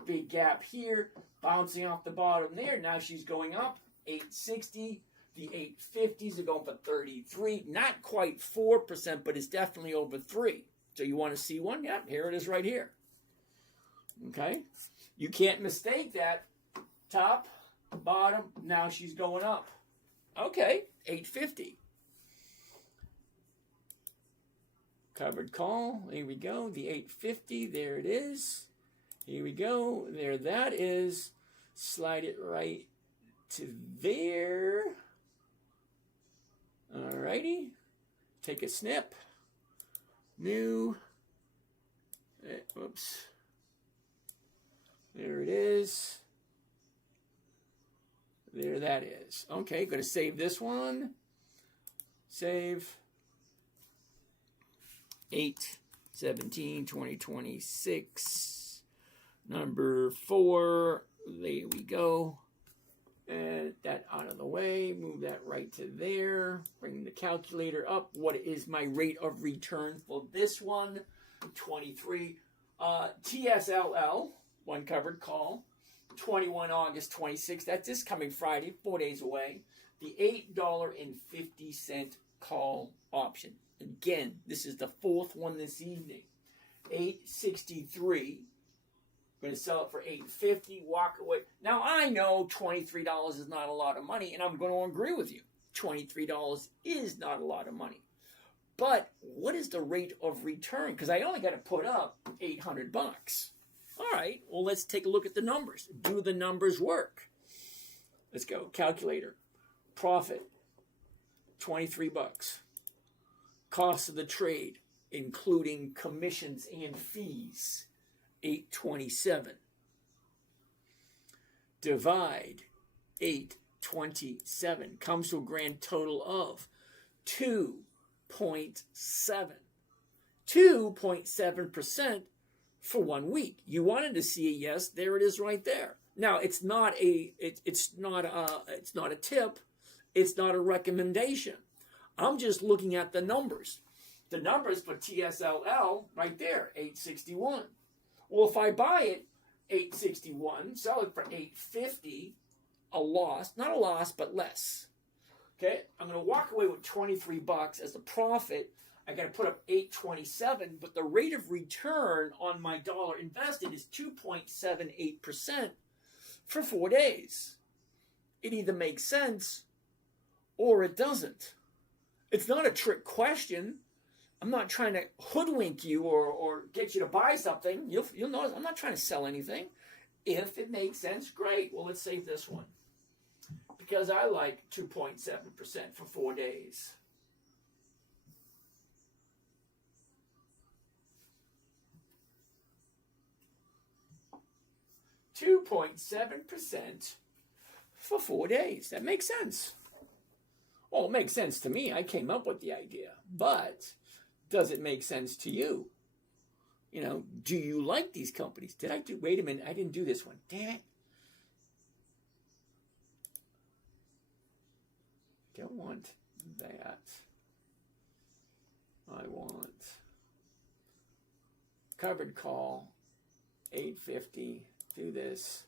big gap here, bouncing off the bottom there. Now she's going up, 860. The 850s are going for 33. Not quite 4%, but it's definitely over 3. So you want to see one? Yeah, here it is right here. Okay? You can't mistake that. Top, bottom, now she's going up. Okay, 850. Covered call. Here we go. The 850. There it is. Here we go. There that is. Slide it right to there. Alrighty. Take a snip. New. Oops. There it is. There that is. Okay, going to save this one. Save. 8/17/2026. Number 4. There we go. And that out of the way. Move that right to there. Bring the calculator up. What is my rate of return for this one? 23. TSLL. One covered call. 21 August 26. That's this coming Friday, 4 days away. The $8.50 call option. Again, this is the 4th one this evening. 863. Going to sell it for $8.50. Walk away. Now I know $23 is not a lot of money, and I'm going to agree with you. $23 is not a lot of money. But what is the rate of return? Because I only got to put up $800. All right, well, let's take a look at the numbers. Do the numbers work? Let's go. Calculator. Profit, $23. Cost of the trade, including commissions and fees, $827. Divide 827 comes to a grand total of 2.7. 2.7% for 1 week. You wanted to see a yes, there it is right there. Now, it's not a tip, it's not a recommendation. I'm just looking at the numbers. The numbers for TSLL right there, 861. Well, if I buy it 861, sell it for 850, a loss, not a loss, but less. Okay, I'm going to walk away with $23 as a profit. I got to put up 827, but the rate of return on my dollar invested is 2.78% for 4 days. It either makes sense or it doesn't. It's not a trick question. I'm not trying to hoodwink you or get you to buy something. You'll notice I'm not trying to sell anything. If it makes sense, great. Well, let's save this one because I like 2.7% for 4 days. $2.7% for 4 days. That makes sense. Well, it makes sense to me. I came up with the idea. But does it make sense to you? You know, do you like these companies? Wait a minute, I didn't do this one. Damn it. Don't want that. I want covered call, 850. Do this.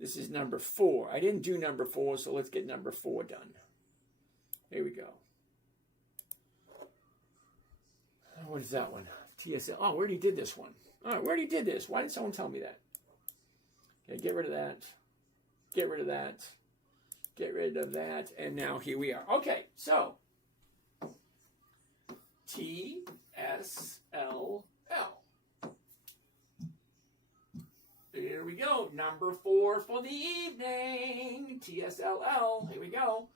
This is number 4. I didn't do number 4, so let's get number 4 done. Here we go. What is that one? TSL. Oh, we already did this one. All right, we already did this. Why didn't someone tell me that? Okay, get rid of that. Get rid of that. Get rid of that. And now here we are. Okay, so TSLL. Here we go. Number 4 for the evening. TSLL. Here we go.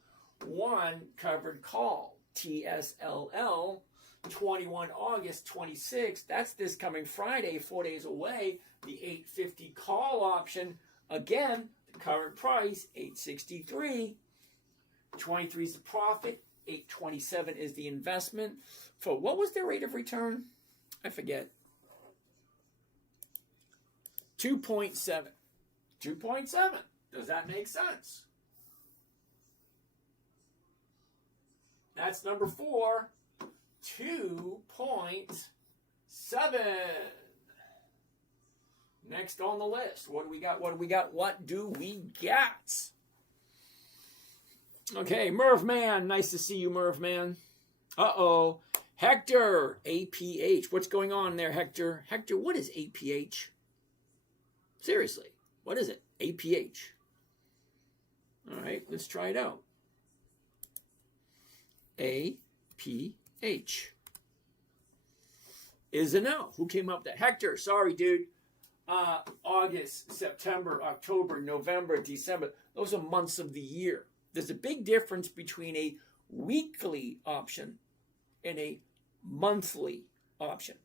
1 covered call. TSLL. 21 August 26. That's this coming Friday, 4 days away. The 850 call option. Again, the current price, 863. 23 is the profit. 827 is the investment. For what was their rate of return? I forget. 2.7. 2.7. Does that make sense? That's number 4. 2.7. Next on the list. What do we got? What do we got? What do we got? Okay, Merv Man. Nice to see you, Merv Man. Uh-oh. Hector. APH. What's going on there, Hector? Hector, what is APH? Seriously, what is it? APH. All right, let's try it out. APH is a no. Who came up with that? Hector, sorry, dude. August, September, October, November, December. Those are months of the year. There's a big difference between a weekly option and a monthly option.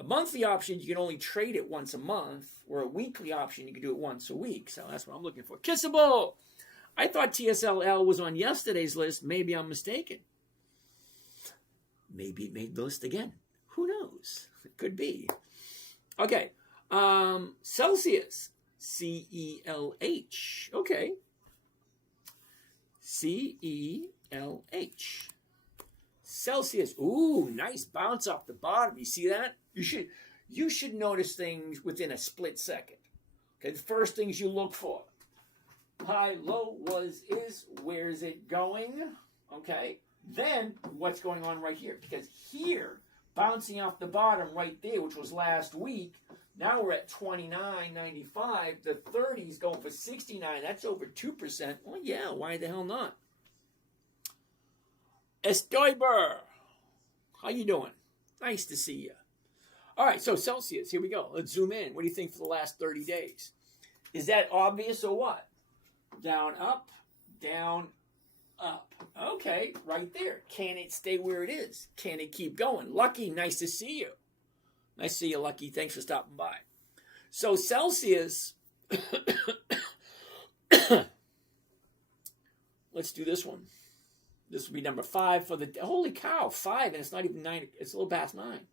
A monthly option, you can only trade it once a month, or a weekly option, you can do it once a week. So that's what I'm looking for. Kissable! I thought TSLL was on yesterday's list. Maybe I'm mistaken. Maybe it made the list again. Who knows? It could be. Okay. Celsius. CELH. Okay. CELH. Celsius. Ooh, nice bounce off the bottom. You see that? You should notice things within a split second. Okay, the first things you look for. High, low, is, where's it going? Okay. Then, what's going on right here? Because here, bouncing off the bottom right there, which was last week, now we're at 29.95. The 30's going for 69. That's over 2%. Well, yeah, why the hell not? Estoiber. How you doing? Nice to see you. All right, so Celsius, here we go. Let's zoom in. What do you think for the last 30 days? Is that obvious or what? Down, up, down, up. Okay, right there. Can it stay where it is? Can it keep going? Lucky, nice to see you. Nice to see you, Lucky. Thanks for stopping by. So Celsius, let's do this one. This will be number 5 for the, holy cow, 5, and it's not even 9, it's a little past 9.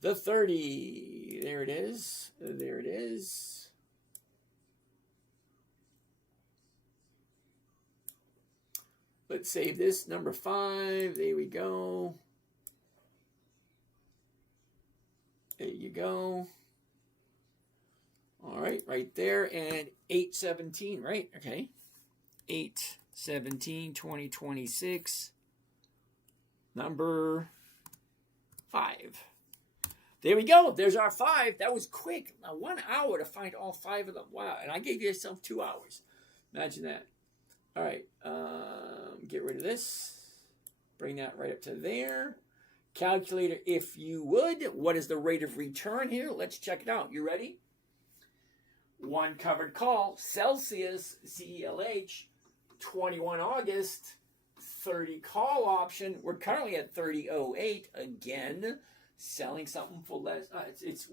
The 30, there it is, there it is. Let's save this, number 5, there we go. There you go. All right, right there, and 8/17, right? Okay, 8/17, 2026, number 5. There we go. There's our 5. That was quick. Now 1 hour to find all 5 of them. Wow, and I gave yourself 2 hours. Imagine that. All right, get rid of this. Bring that right up to there. Calculator, if you would. What is the rate of return here? Let's check it out. You ready? 1 covered call, Celsius, CELH, 21 August, 30 call option. We're currently at 30.08 again, selling something for less. It's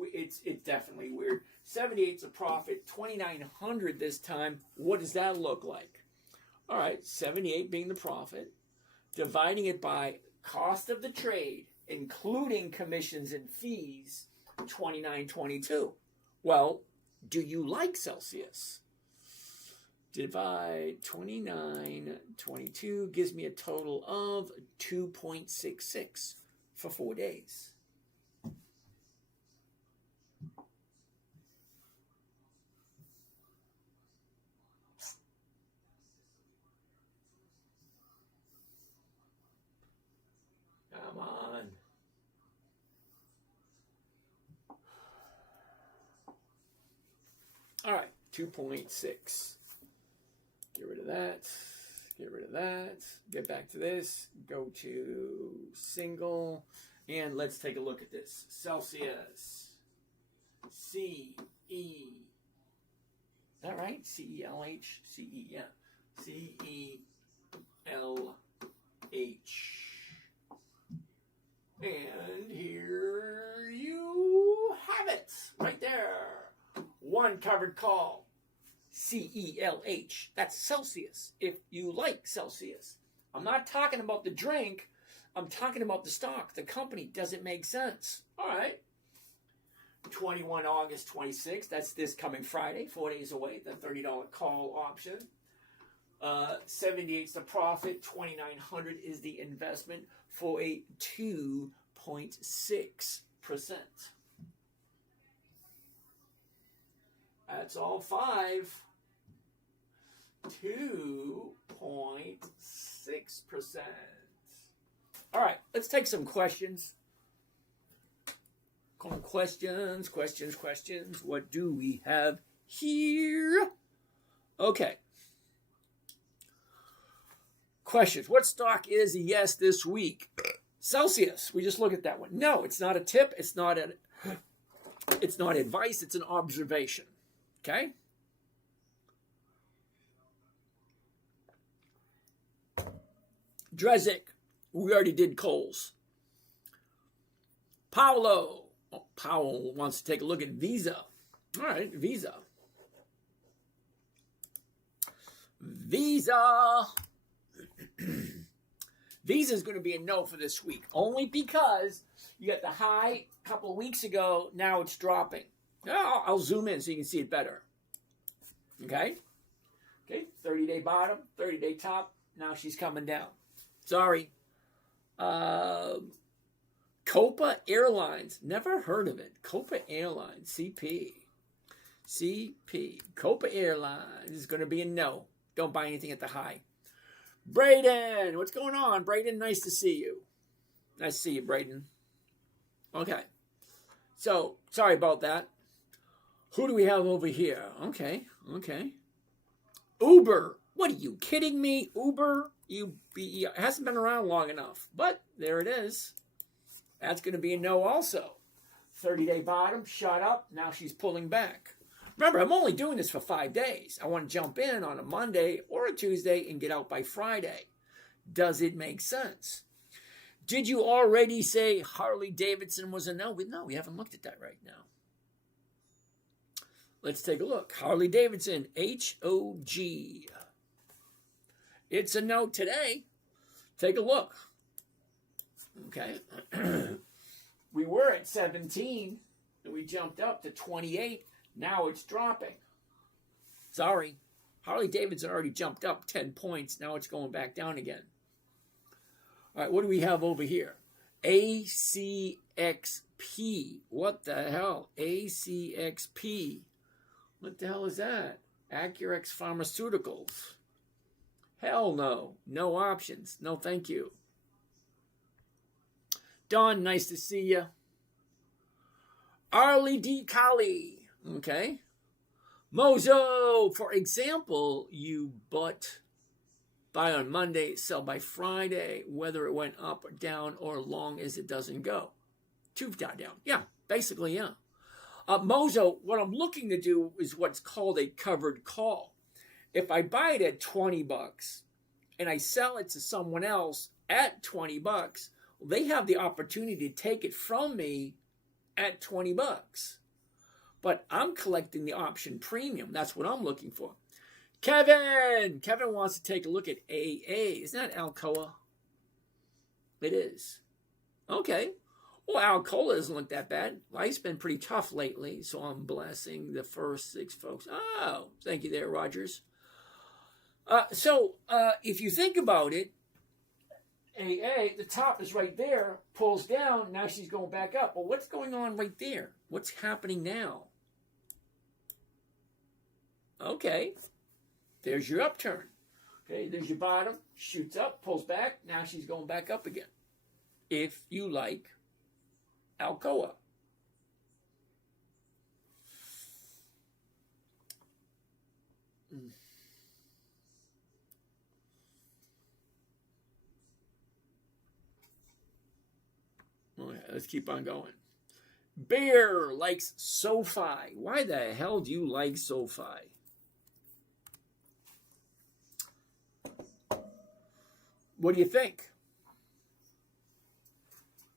definitely weird. 78's a profit, 2,900 this time. What does that look like? All right, 78 being the profit, dividing it by cost of the trade, including commissions and fees, 29.22. Well, do you like Celsius? Divide 29.22 gives me a total of 2.66 for 4 days. Come on. All right, 2.6. Get rid of that. Get rid of that. Get back to this. Go to single. And let's take a look at this. Celsius. C-E. Is that right? C-E-L-H? C-E, yeah. C-E-L-H. And here you have it. Right there. 1 covered call. CELH. That's Celsius, if you like Celsius. I'm not talking about the drink. I'm talking about the stock. The company doesn't make sense. All right. 21 August 26. That's this coming Friday, 4 days away. The $30 call option. 78's the profit. 2,900 is the investment for a 2.6%. That's all 5. 2.6%. All right, let's take some questions. Come on, questions. What do we have here? Okay. Questions. What stock is a yes this week? Celsius. We just looked at that one. No, it's not a tip. It's not advice. It's an observation. Okay? Drezik. We already did Coles. Paolo. Oh, Powell wants to take a look at Visa. All right, Visa. Visa. Visa is going to be a no for this week. Only because you got the high a couple of weeks ago. Now it's dropping. I'll zoom in so you can see it better. Okay? Okay, 30-day bottom, 30-day top. Now she's coming down. Sorry. Copa Airlines. Never heard of it. Copa Airlines. CP. Copa Airlines is going to be a no. Don't buy anything at the high. Braden. What's going on, Braden? Nice to see you. Nice to see you, Braden. Okay. So, sorry about that. Who do we have over here? Okay. Uber. What are you kidding me? Uber? it hasn't been around long enough. But there it is. That's going to be a no also. 30-day bottom, shot up. Now she's pulling back. Remember, I'm only doing this for 5 days. I want to jump in on a Monday or a Tuesday and get out by Friday. Does it make sense? Did you already say Harley Davidson was a no? No, we haven't looked at that right now. Let's take a look. Harley Davidson, HOG. It's a no today. Take a look. Okay. We were at 17, and we jumped up to 28. Now it's dropping. Sorry. Harley Davidson already jumped up 10 points. Now it's going back down again. All right, what do we have over here? ACXP. What the hell? ACXP. What the hell is that? Accurex Pharmaceuticals. Hell no. No options. No thank you. Don, nice to see you. Arlie D. Colley. Okay. Mozo, for example, you buy on Monday, sell by Friday, whether it went up or down or long as it doesn't go. Two down. Yeah, basically, yeah. Mozo, what I'm looking to do is what's called a covered call. If I buy it at $20 and I sell it to someone else at $20, well, they have the opportunity to take it from me at $20. But I'm collecting the option premium. That's what I'm looking for. Kevin wants to take a look at AA. Isn't that Alcoa? It is. Okay. Well, Alcoa doesn't look that bad. Life's been pretty tough lately, so I'm blessing the first 6 folks. Oh, thank you there, Rogers. So if you think about it, AA, the top is right there, pulls down, now she's going back up. Well, what's going on right there? What's happening now? Okay, there's your upturn. Okay, there's your bottom, shoots up, pulls back, now she's going back up again. If you like Alcoa. Okay, let's keep on going. Bear likes SoFi. Why the hell do you like SoFi? What do you think?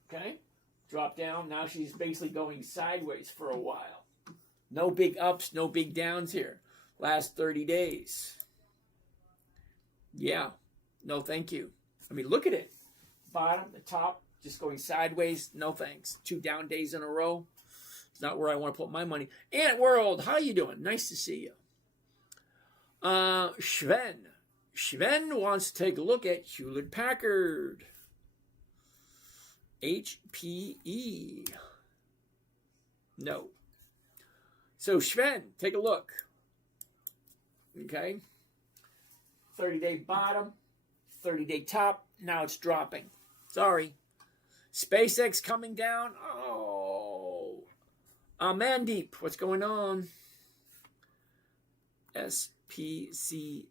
Okay, drop down. Now she's basically going sideways for a while. No big ups, no big downs here. Last 30 days. Yeah, no thank you. I mean, look at it. Bottom, the top, just going sideways. No thanks. 2 down days in a row. It's not where I want to put my money. Ant World, how you doing? Nice to see you. Sven wants to take a look at Hewlett-Packard. HPE. No. So Sven, take a look. Okay. 30-day bottom, 30-day top. Now it's dropping. Sorry. SpaceX coming down. Oh. Mandeep, what's going on? SPCX.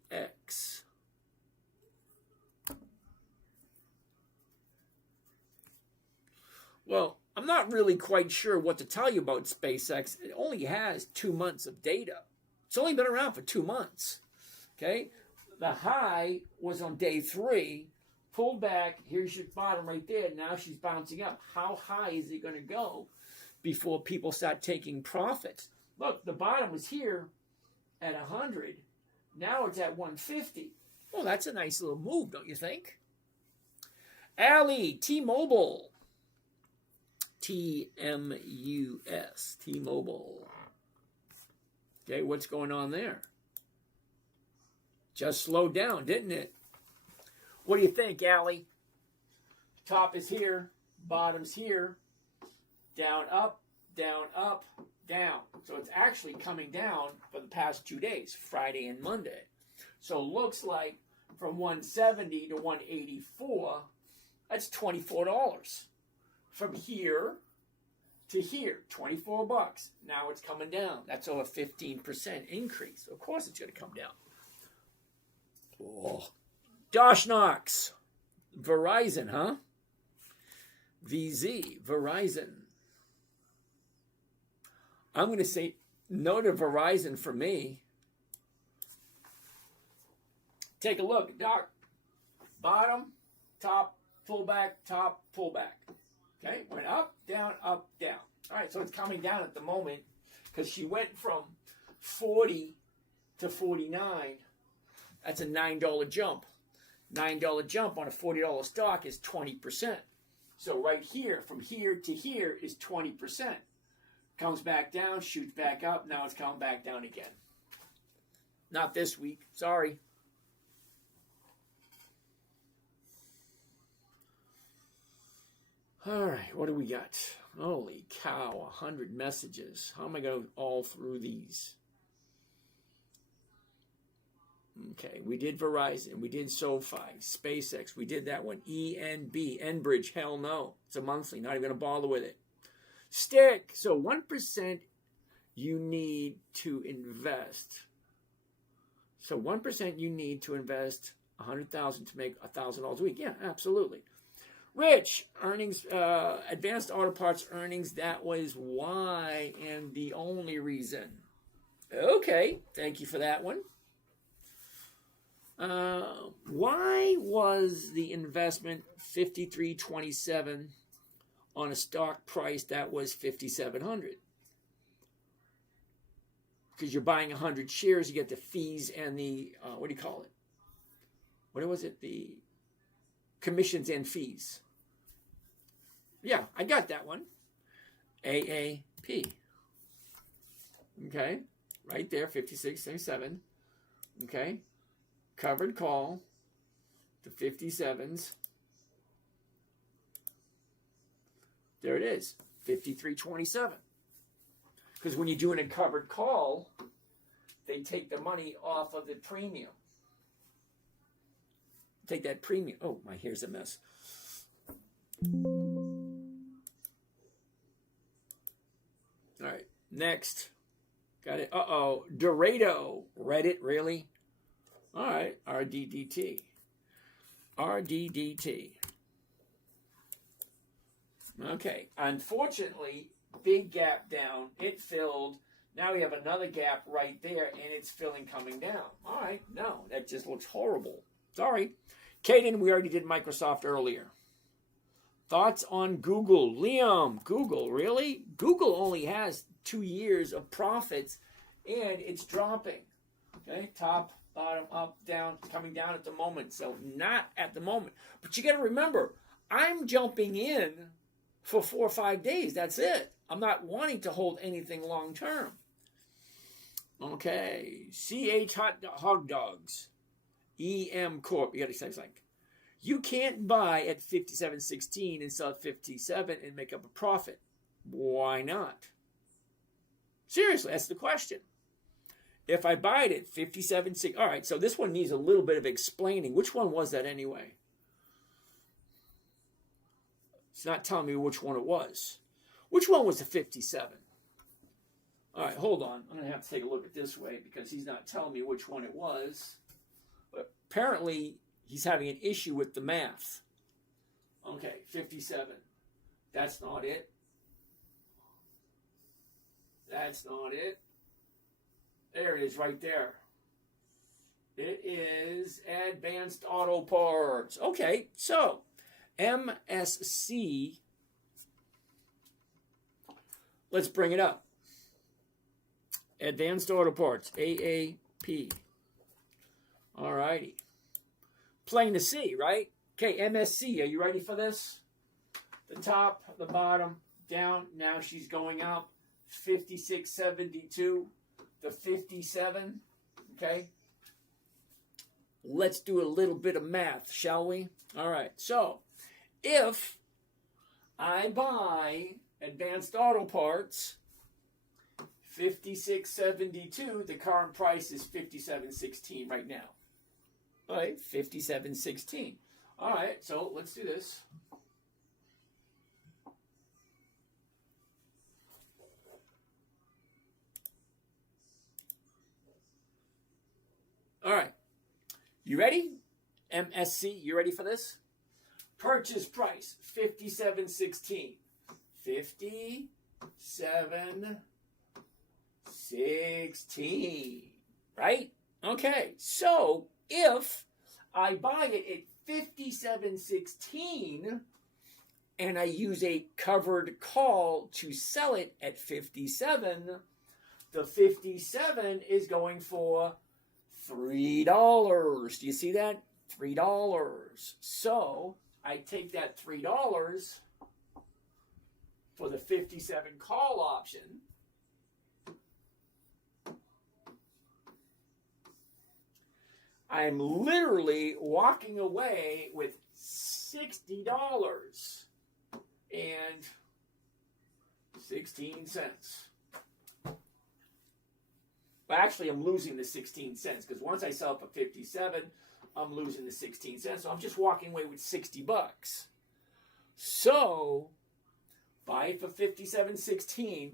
Well, I'm not really quite sure what to tell you about SpaceX. It only has 2 months of data. It's only been around for 2 months. Okay? The high was on day 3, pulled back. Here's your bottom right there. Now she's bouncing up. How high is it going to go before people start taking profits? Look, the bottom was here at 100. Now it's at 150. Well, that's a nice little move, don't you think? Allie, T-Mobile. TMUS, T-Mobile. Okay, what's going on there? Just slowed down, didn't it? What do you think, Allie? Top is here, bottom's here, down, up, down, up, down. So it's actually coming down for the past 2 days, Friday and Monday. So it looks like from 170 to 184, that's $24. From here to here, $24. Now it's coming down. That's over 15% increase. Of course it's going to come down. Oh, Josh Knox. Verizon, huh? VZ, Verizon. I'm going to say no to Verizon for me. Take a look, Doc. Bottom, top, pullback, top, pullback. Okay, went up, down, up, down. All right, so it's coming down at the moment because she went from 40 to 49. That's a $9 jump. $9 jump on a $40 stock is 20%. So right here, from here to here is 20%. Comes back down, shoots back up. Now it's coming back down again. Not this week. Sorry. All right, what do we got? Holy cow, 100 messages. How am I going to all through these? Okay, we did Verizon, we did SoFi, SpaceX, we did that one. ENB, Enbridge, hell no. It's a monthly, not even going to bother with it. Stick, so 1% you need to invest. So 1% you need to invest $100,000 to make $1,000 a week. Yeah, absolutely. Rich, earnings, advanced auto parts earnings, that was why and the only reason. Okay, thank you for that one. Why was the investment $53.27 on a stock price that was $5,700? Because you're buying 100 shares, you get the fees and the, what do you call it? What was it? The commissions and fees. Yeah, I got that one. AAP. Okay, right there, 56.77. Okay, covered call, the 57s. There it is, 53.27. Because when you're doing a covered call, they take the money off of the premium. Take that premium. Oh, my hair's a mess. All right, next. Got it. Uh-oh. Dorado. Reddit, really? All right, RDDT. RDDT. Okay, unfortunately, big gap down. It filled. Now we have another gap right there, and it's filling coming down. All right, no, that just looks horrible. Sorry. Caden, we already did Microsoft earlier. Thoughts on Google? Liam, Google, really? Google only has 2 years of profits, and it's dropping. Okay, top, bottom, up, down, coming down at the moment. So not at the moment. But you got to remember, I'm jumping in for 4 or 5 days. That's it. I'm not wanting to hold anything long term. Okay, CH Hot Dogs, EM Corp. You got to say something. You can't buy at 57.16 and sell at 57 and make up a profit. Why not? Seriously, that's the question. If I buy it at 57.6, all right, so this one needs a little bit of explaining. Which one was that anyway? It's not telling me which one it was. Which one was the 57? All right, hold on. I'm going to have to take a look at this way because he's not telling me which one it was. But apparently, he's having an issue with the math. Okay, 57. That's not it. That's not it. There it is right there. It is Advanced Auto Parts. Okay, so MSC. Let's bring it up. Advanced Auto Parts, AAP. All righty. Plain to see, right? Okay, MSC, are you ready for this? The top, the bottom, down. Now she's going up. 56.72. The 57. Okay. Let's do a little bit of math, shall we? All right. So, if I buy Advanced Auto Parts, 56.72, the current price is 57.16 right now. All right, 57.16. All right, so let's do this. All right, you ready? MSC, you ready for this? Purchase price, $57.16. $57.16. Right? Okay, so if I buy it at $57.16 and I use a covered call to sell it at $57, the $57 is going for $3. Do you see that? $3. So I take that $3 for the 57 call option. I'm literally walking away with $60 and 16 cents. Well, actually, I'm losing the 16 cents because once I sell it for 57, I'm losing the 16 cents. So I'm just walking away with $60. So, buy it for 57.16.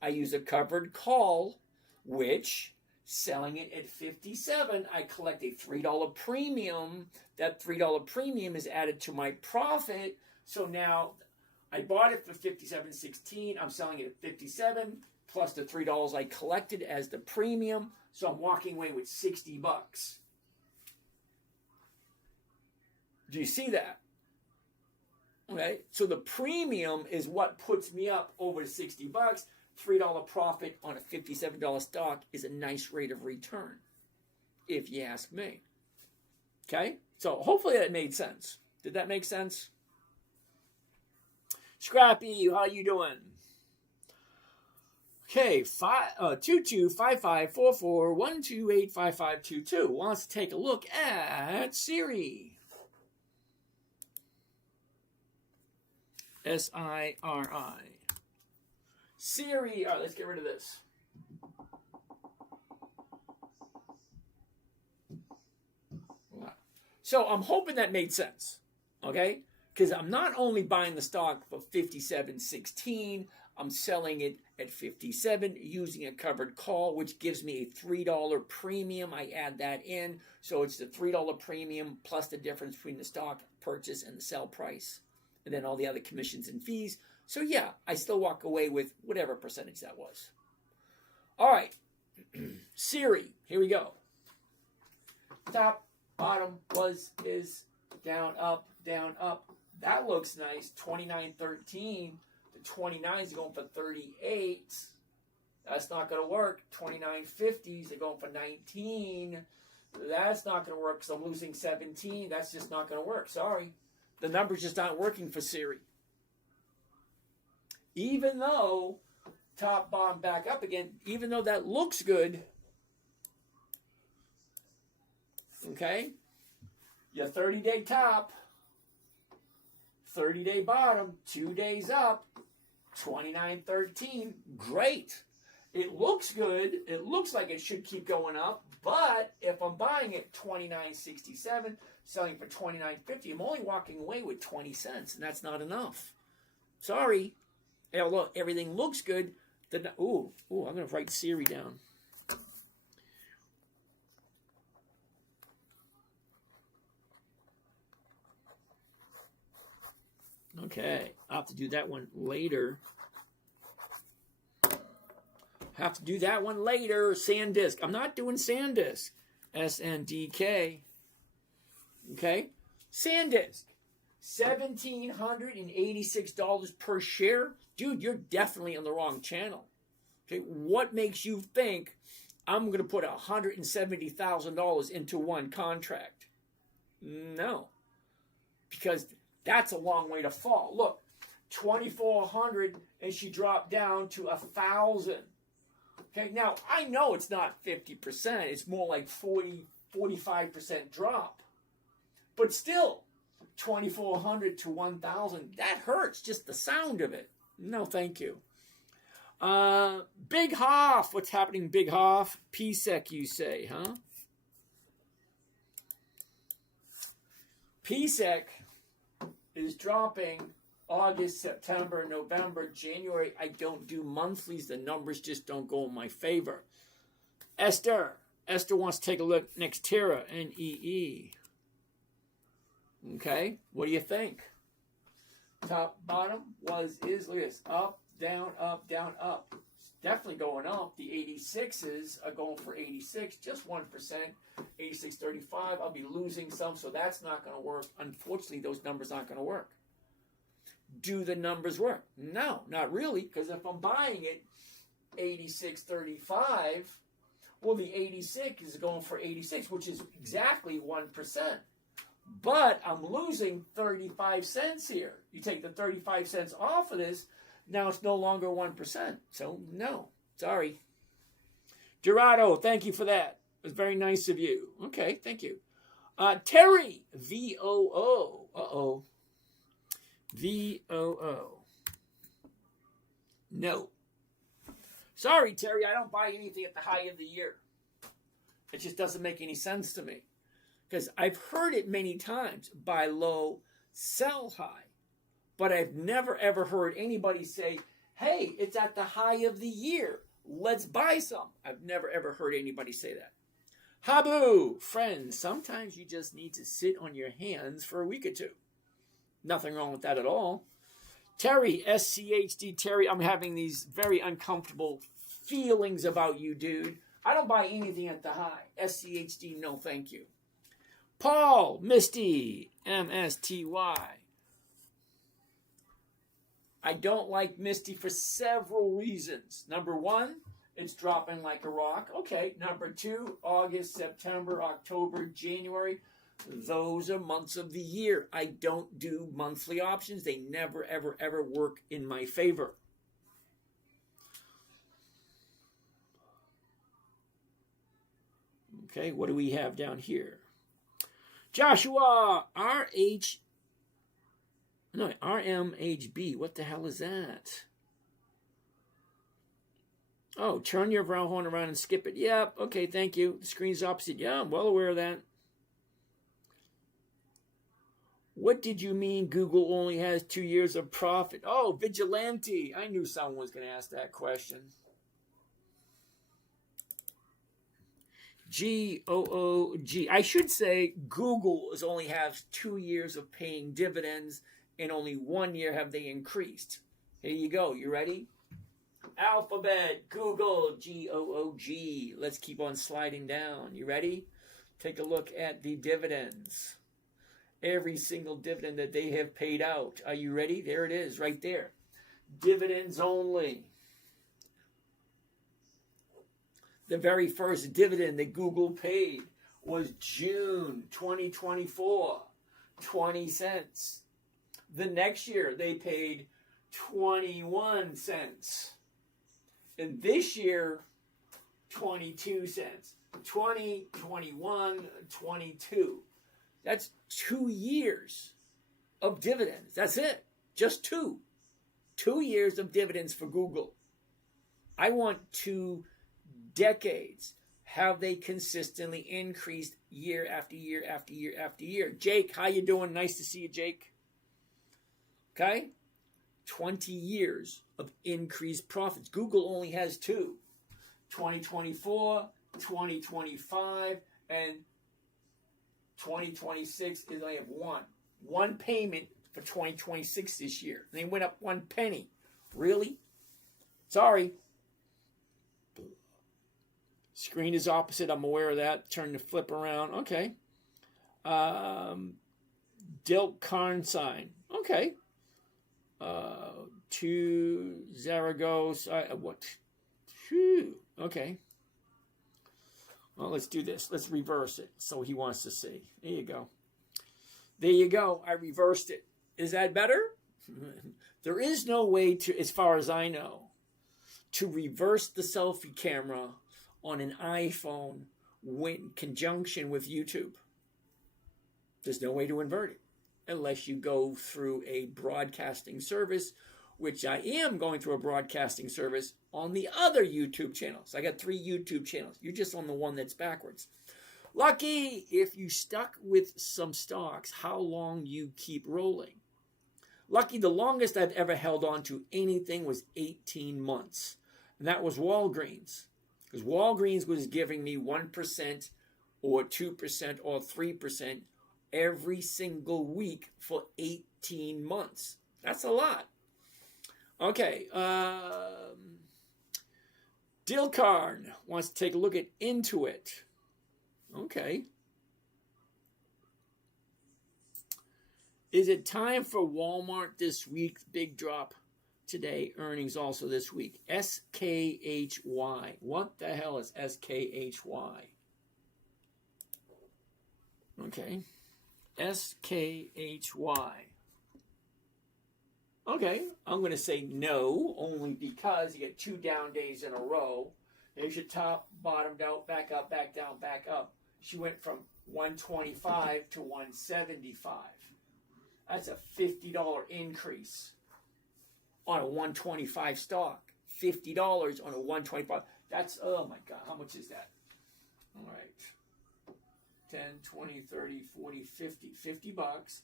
I use a covered call, which selling it at 57, I collect a $3 premium. That $3 premium is added to my profit. So now I bought it for 57.16. I'm selling it at 57 plus the $3 I collected as the premium. So I'm walking away with $60. Do you see that? Okay, so the premium is what puts me up over $60. $3 profit on a $57 stock is a nice rate of return, if you ask me. Okay, so hopefully that made sense. Did that make sense? Scrappy, how you doing? Okay, 22554412855522 wants to take a look at Siri. S-I-R-I. Siri, all right, let's get rid of this. So I'm hoping that made sense, okay? Because I'm not only buying the stock for 57.16, I'm selling it at 57 using a covered call, which gives me a $3 premium. I add that in, so it's the $3 premium plus the difference between the stock purchase and the sell price, and then all the other commissions and fees. So yeah, I still walk away with whatever percentage that was. All right, Siri, here we go. Top, bottom, was, is, down, up, down, up. That looks nice. 29.13 to 29 is going for 38. That's not going to work. 29.50s are going for 19. That's not going to work because I'm losing 17. That's just not going to work. Sorry. The numbers just aren't working for Siri. Even though top, bottom, back up again, even though that looks good, okay, your 30-day top, 30-day bottom, 2 days up, 29.13, great. It looks good. It looks like it should keep going up, but if I'm buying at 29.67, selling for 29.50, I'm only walking away with 20 cents, and that's not enough. Sorry. Although everything looks good, I'm going to write Siri down. Okay, I'll have to do that one later. SanDisk. I'm not doing SanDisk. SNDK. Okay, SanDisk. $1,786 per share. Dude, you're definitely on the wrong channel. Okay, what makes you think I'm going to put $170,000 into one contract? No, because that's a long way to fall. Look, 2,400 and she dropped down to 1,000. Okay, now I know it's not 50%. It's more like 45% drop. But still, 2,400 to 1,000, that hurts, just the sound of it. No, thank you. Big Hoff, what's happening, Big Hoff? PSEC, you say, huh? PSEC is dropping August, September, November, January. I don't do monthlies. The numbers just don't go in my favor. Esther wants to take a look. Nextera, NEE. Okay, what do you think? Top, bottom is, look at this, up, down, up. It's definitely going up. The 86s are going for 86, just 1%. 86.35, I'll be losing some, so that's not going to work. Unfortunately, those numbers aren't going to work. Do the numbers work? No, not really, because if I'm buying it 86.35, well, the 86 is going for 86, which is exactly 1%. But I'm losing 35 cents here. You take the 35 cents off of this, now it's no longer 1%. So, no, sorry. Gerardo, thank you for that. It was very nice of you. Okay, thank you. Terry, VOO. Uh-oh. VOO. No. Sorry, Terry, I don't buy anything at the high of the year. It just doesn't make any sense to me. Because I've heard it many times, buy low, sell high. But I've never ever heard anybody say, hey, it's at the high of the year. Let's buy some. I've never ever heard anybody say that. Habu, friends, sometimes you just need to sit on your hands for a week or two. Nothing wrong with that at all. Terry, SCHD, Terry, I'm having these very uncomfortable feelings about you, dude. I don't buy anything at the high. SCHD, no thank you. Paul, Misty, MSTY. I don't like Misty for several reasons. Number one, it's dropping like a rock. Okay. Number two, August, September, October, January. Those are months of the year. I don't do monthly options. They never, ever, ever work in my favor. Okay, what do we have down here? Joshua, RMHB. What the hell is that? Oh, turn your brown horn around and skip it. Yep, okay, thank you. The screen's opposite. Yeah, I'm well aware of that. What did you mean Google only has 2 years of profit? Oh, vigilante. I knew someone was going to ask that question. GOOG. I should say Google only has 2 years of paying dividends and only 1 year have they increased. Here you go. You ready? Alphabet, Google, GOOG. Let's keep on sliding down. You ready? Take a look at the dividends. Every single dividend that they have paid out. Are you ready? There it is, right there. Dividends only. The very first dividend that Google paid was June 2024, 20 cents. The next year, they paid 21 cents. And this year, 22 cents. 20, 21, 22. That's 2 years of dividends. That's it. Just two. 2 years of dividends for Google. I want 2 decades. Have they consistently increased year after year after year after year? Jake, how you doing? Nice to see you, Jake. Okay? 20 years of increased profits. Google only has 2. 2024, 2025, and 2026 is only have 1. 1 payment for 2026 this year. They went up 1 penny. Really? Sorry. Screen is opposite. I'm aware of that. Turn the flip around. Okay. Dilt Karn sign. Okay. To Zaragoza. What? Phew. Okay. Well, let's do this. Let's reverse it. So he wants to see. There you go. There you go. I reversed it. Is that better? There is no way to, as far as I know, to reverse the selfie camera on an iPhone in conjunction with YouTube. There's no way to invert it unless you go through a broadcasting service, which I am going through a broadcasting service on the other YouTube channels. I got 3 YouTube channels. You're just on the one that's backwards. Lucky if you stuck with some stocks, how long you keep rolling. Lucky, the longest I've ever held on to anything was 18 months. And that was Walgreens. Because Walgreens was giving me 1% or 2% or 3% every single week for 18 months. That's a lot. Okay. Dilkarn wants to take a look at Intuit. Okay. Is it time for Walmart this week? Big drop today. Earnings also this week. SKHY. What the hell is SKHY? Okay. SKHY. Okay, I'm going to say no, only because you get 2 down days in a row. There's your top, bottomed out, back up, back down, back up. She went from 125 to 175. That's a $50 increase on a 125 stock. $50 on a 125. That's, oh my God, how much is that? All right. 10, 20, 30, 40, 50. 50 bucks.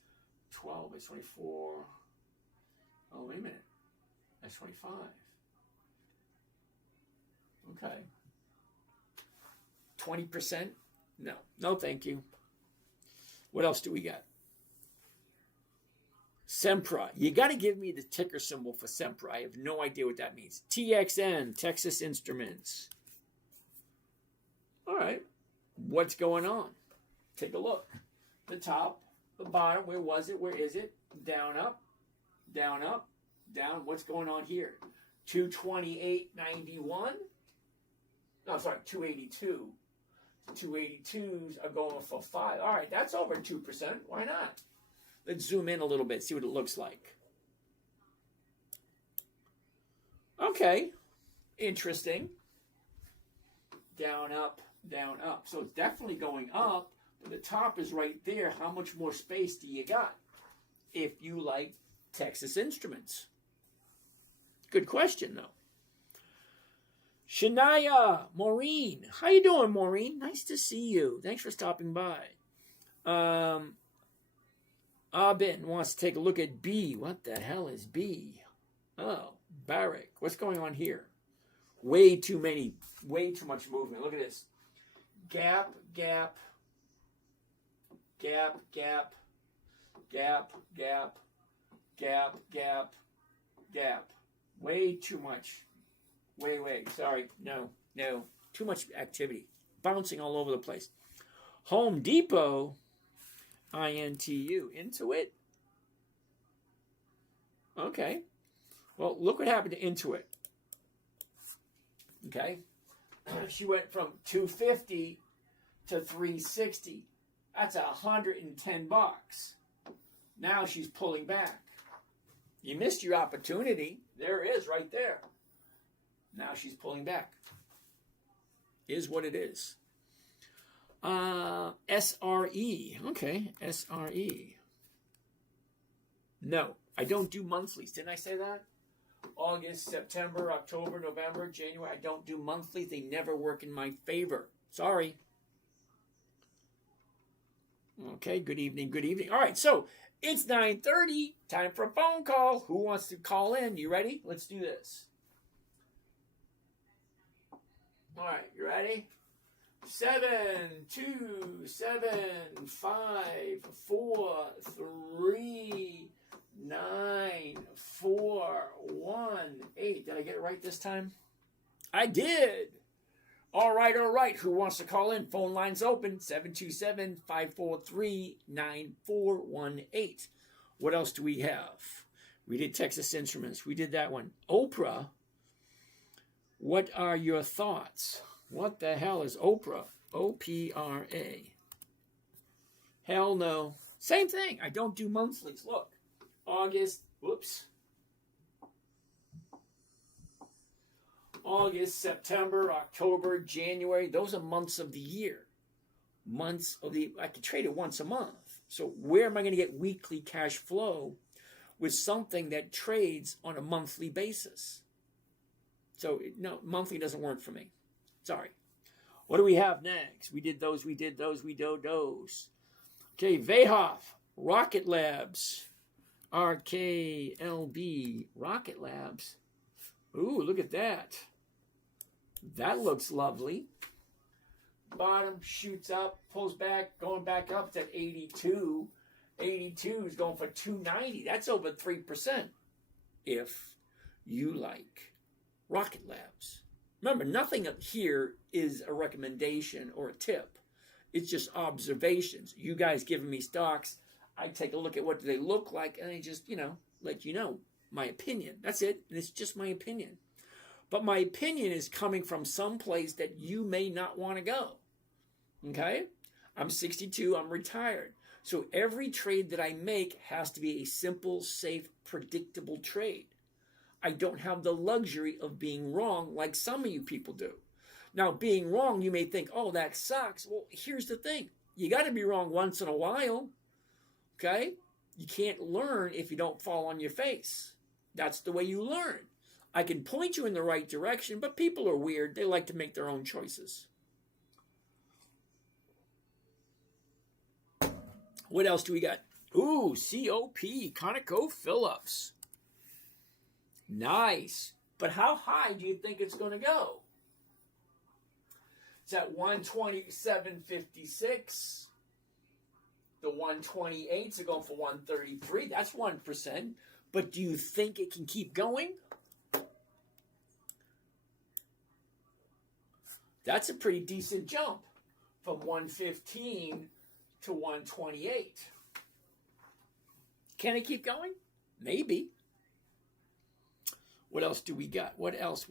12 is 24. Oh, wait a minute. That's 25. Okay. 20%? No. No, thank you. What else do we got? Sempra. You got to give me the ticker symbol for Sempra. I have no idea what that means. TXN, Texas Instruments. All right. What's going on? Take a look. The top, the bottom, where was it? Where is it? Down, up, down, up, down. What's going on here? 228.91. No, sorry, 282. 282s are going for 5. All right, that's over 2%. Why not? Let's zoom in a little bit, see what it looks like. Okay, interesting. Down, up, down, up. So it's definitely going up, but the top is right there. How much more space do you got if you like Texas Instruments? Good question, though. Shania, Maureen. How you doing, Maureen? Nice to see you. Thanks for stopping by. Abin wants to take a look at B. What the hell is B? Oh, Barrick. What's going on here? Way too much movement. Look at this. Gap, gap, gap, gap, gap, gap, gap, gap, gap. Way too much. Way. Sorry. No. Too much activity. Bouncing all over the place. Home Depot. INTU. Intuit? Okay. Well, look what happened to Intuit. Okay. She went from 250 to 360. That's $110. Now she's pulling back. You missed your opportunity. There it is right there. Now she's pulling back. Is what it is. SRE. Okay, SRE. No, I don't do monthlies. Didn't I say that? August, September, October, November, January. I don't do monthlies. They never work in my favor. Sorry. Okay, good evening. All right, so it's 9:30. Time for a phone call. Who wants to call in? You ready? Let's do this. All right, you ready? 727543941 Did I get it right this time? I did. All right. Who wants to call in? Phone lines open. 727-543-9418. What else do we have? We did Texas Instruments. We did that one. Oprah. What are your thoughts? What the hell is Oprah? O-P-R-A. Hell no. Same thing. I don't do monthlies. Look. August, September, October, January. Those are months of the year. I can trade it once a month. So where am I going to get weekly cash flow with something that trades on a monthly basis? So, no, monthly doesn't work for me. Sorry. What do we have next? We did those. Okay, Vehoff, Rocket Labs. RKLB, Rocket Labs. Ooh, look at that. That looks lovely. bottom, shoots up, pulls back, going back up. It's at 82. 82 is going for 290. That's over 3%. If you like Rocket Labs. Remember, nothing up here is a recommendation or a tip. It's just observations. You guys giving me stocks. I take a look at what they look like, and I just, let you know my opinion. That's it. And it's just my opinion. But my opinion is coming from some place that you may not want to go. Okay? I'm 62. I'm retired. So every trade that I make has to be a simple, safe, predictable trade. I don't have the luxury of being wrong like some of you people do. Now, being wrong, you may think, oh, that sucks. Well, here's the thing. You got to be wrong once in a while. Okay? You can't learn if you don't fall on your face. That's the way you learn. I can point you in the right direction, but people are weird. They like to make their own choices. What else do we got? Ooh, COP, ConocoPhillips. Nice. But how high do you think it's going to go? It's at 127.56. The 128s are going for 133. That's 1%. But do you think it can keep going? That's a pretty decent jump from 115 to 128. Can it keep going? Maybe. What else do we got? What else?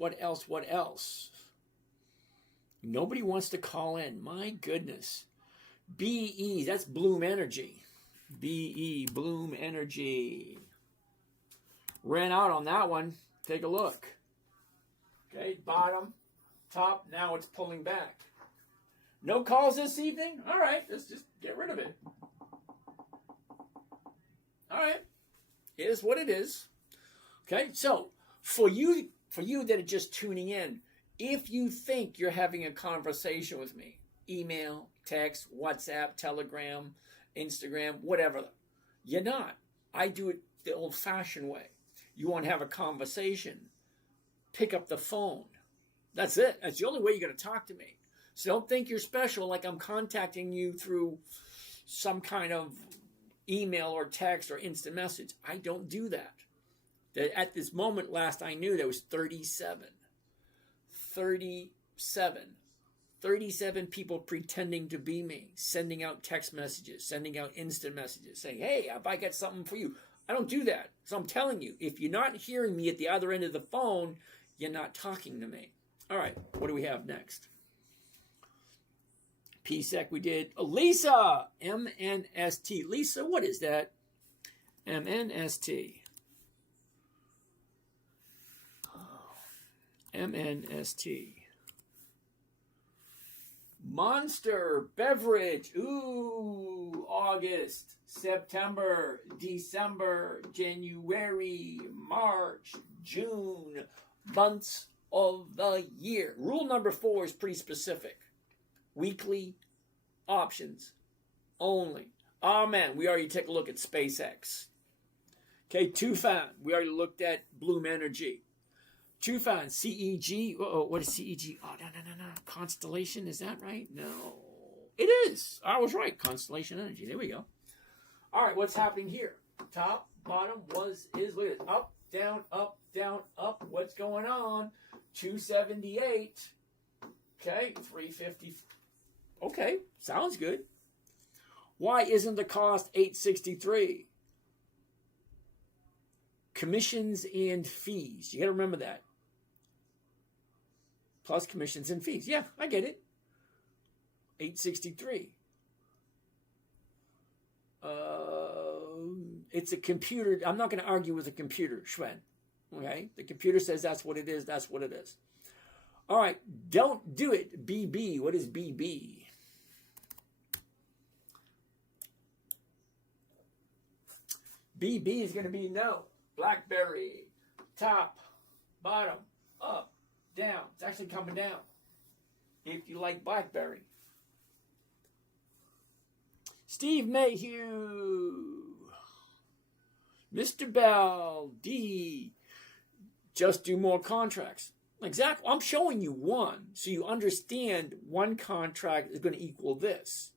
Nobody wants to call in. My goodness. BE, that's Bloom Energy. BE, Bloom Energy. Ran out on that one. Take a look. Okay, bottom, top, now it's pulling back. No calls this evening? All right, let's just get rid of it. All right, it is what it is. Okay, so for you that are just tuning in, if you think you're having a conversation with me, email, text, WhatsApp, Telegram, Instagram, whatever, you're not. I do it the old-fashioned way. You want to have a conversation, pick up the phone. That's it. That's the only way you're going to talk to me. So don't think you're special like I'm contacting you through some kind of email or text or instant message. I don't do that. At this moment, last I knew, there was 37. 37 people pretending to be me, sending out text messages, sending out instant messages, saying, hey, if I got something for you. I don't do that. So I'm telling you, if you're not hearing me at the other end of the phone, you're not talking to me. All right, what do we have next? PSEC we did. Lisa, MNST. Lisa, what is that? MNST. MNST. Monster Beverage. Ooh, August, September, December, January, March, June, months of the year. Rule number 4 is pretty specific. Weekly options only. Oh man, we already took a look at SpaceX. Okay, Tufan. We already looked at Bloom Energy. Tufan, CEG. What is CEG? Oh, no. Constellation, is that right? No. It is. I was right. Constellation Energy. There we go. All right, what's happening here? Top, bottom, is. Look at it. Up, down, up, down, up. What's going on? 278. Okay, 350. Okay, sounds good. Why isn't the cost 863? Commissions and fees. You got to remember that. Plus commissions and fees. Yeah, I get it. 863. It's a computer. I'm not going to argue with a computer, Schwen. Okay? The computer says that's what it is. That's what it is. All right. Don't do it. BB. What is BB? BB is going to be no. BlackBerry. Top. Bottom. Up. Down. It's actually coming down. If you like BlackBerry. Steve Mayhew. Mr. Bell. D. Just do more contracts. Exactly. I'm showing you one, so you understand one contract is going to equal this.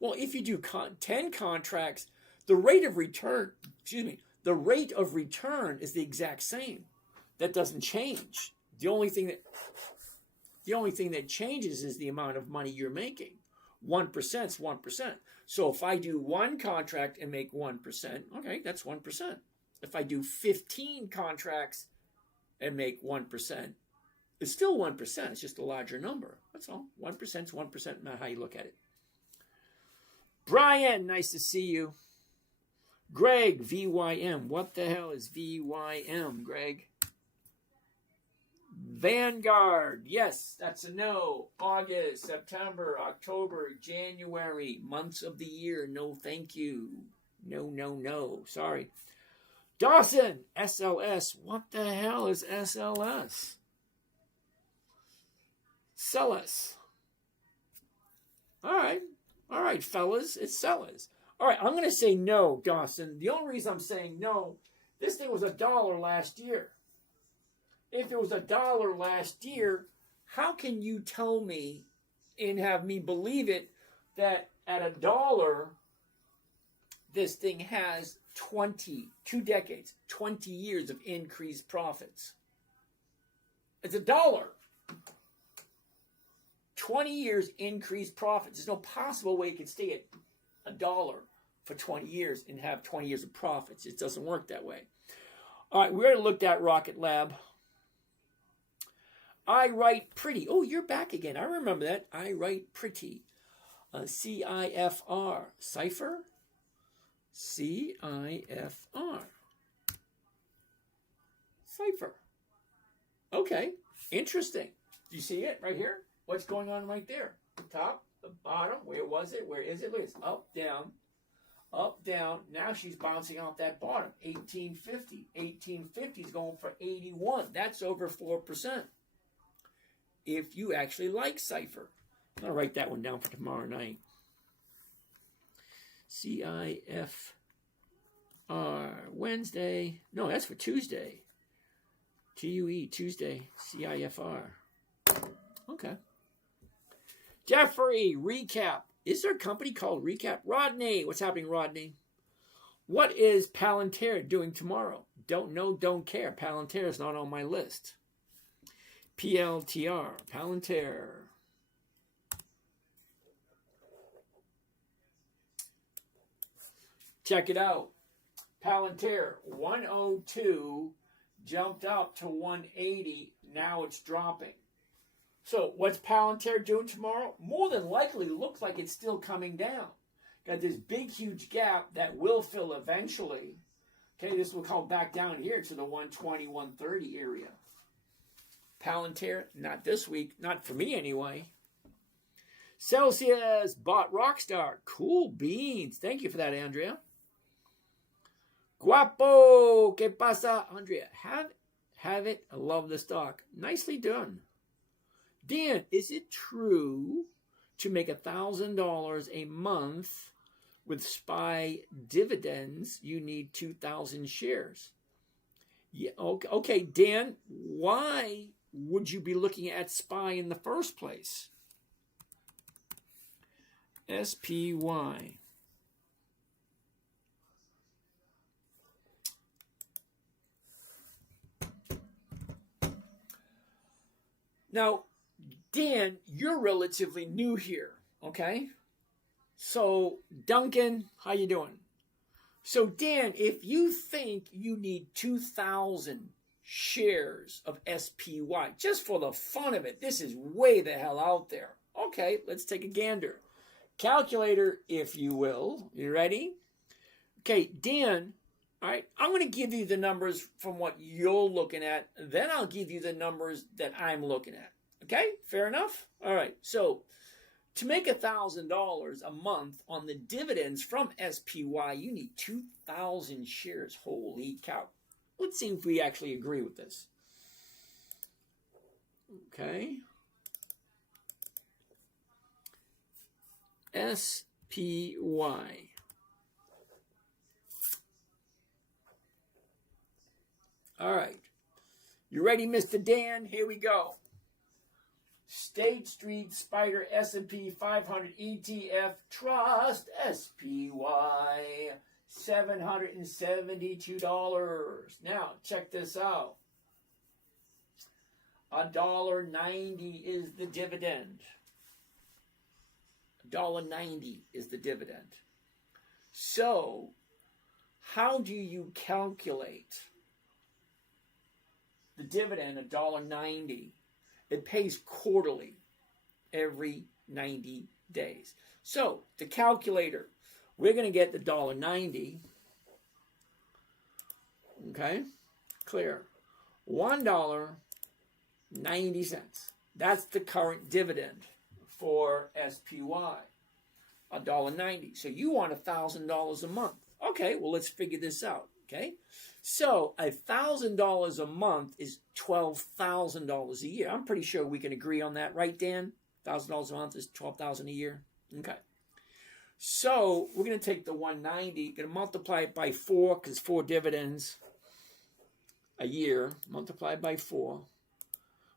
Well, if you do 10 contracts, the rate of return, the rate of return is the exact same. That doesn't change. The only thing that changes is the amount of money you're making. 1% is 1%. So if I do one contract and make 1%, okay, that's 1%. If I do 15 contracts and make 1%, it's still 1%. It's just a larger number. That's all. 1% is 1%, no matter how you look at it. Brian, nice to see you. Greg, VYM. What the hell is VYM, Greg? Vanguard. Yes, that's a no. August, September, October, January. Months of the year. No, thank you. No, no, no. Sorry. Dawson, SLS. What the hell is SLS? Sellers. All right, fellas. It's sellers. All right, I'm going to say no, Dawson. The only reason I'm saying no, this thing was $1 last year. If it was $1 last year, how can you tell me and have me believe it that at $1, this thing has 2 decades, 20 years of increased profits? It's $1. 20 years increased profits. There's no possible way it could stay at $1 for 20 years and have 20 years of profits. It doesn't work that way. All right, we already looked at Rocket Lab. I Write Pretty. Oh, you're back again. I remember that. I Write Pretty. CIFR. Cipher? CIFR. Cipher. Okay. Interesting. Do you see it right here? What's going on right there? Top, the bottom. Where was it? Where is it? Look, it's up, down. Up, down. Now she's bouncing off that bottom. 1850. 1850 is going for 81. That's over 4%. If you actually like Cipher. I'm going to write that one down for tomorrow night. CIFR. Wednesday. No, that's for Tuesday. TUE, Tuesday. CIFR. Okay. Jeffrey, Recap. Is there a company called Recap? Rodney. What's happening, Rodney? What is Palantir doing tomorrow? Don't know, don't care. Palantir is not on my list. PLTR, Palantir. Check it out. Palantir, 102, jumped up to 180. Now it's dropping. So what's Palantir doing tomorrow? More than likely looks like it's still coming down. Got this big, huge gap that will fill eventually. Okay, this will come back down here to the 120, 130 area. Palantir, not this week. Not for me anyway. Celsius bought Rockstar. Cool beans. Thank you for that, Andrea. Guapo. ¿Qué pasa, Andrea? Have it. I love the stock. Nicely done. Dan, is it true to make $1,000 a month with SPY dividends? You need 2,000 shares. Yeah. Okay, Dan, why would you be looking at SPY in the first place? SPY. Now, Dan, you're relatively new here, okay? So, Duncan, how you doing? So, Dan, if you think you need 2,000 shares of SPY, just for the fun of it, this is way the hell out there. Okay, let's take a gander. Calculator, if you will. You ready? Okay, Dan, all right, I'm going to give you the numbers from what you're looking at. Then I'll give you the numbers that I'm looking at. Okay, fair enough? All right, so to make $1,000 a month on the dividends from SPY, you need 2,000 shares. Holy cow. Let's see if we actually agree with this. Okay. SPY. All right. You ready, Mr. Dan? Here we go. State Street Spider S&P 500 ETF Trust SPY $772. Now check this out. $1.90 is the dividend. $1.90 is the dividend. So, how do you calculate the dividend? $1.90. It pays quarterly, every 90 days. So, the calculator, we're going to get the $1.90. Okay, clear. $1.90. That's the current dividend for SPY. $1.90. So you want $1,000 a month. Okay, well, let's figure this out. Okay, so $1,000 a month is $12,000 a year. I'm pretty sure we can agree on that, right, Dan? $1,000 a month is $12,000 a year. Okay, so we're going to take the 190, going to multiply it by 4 because 4 dividends a year, multiplied by 4.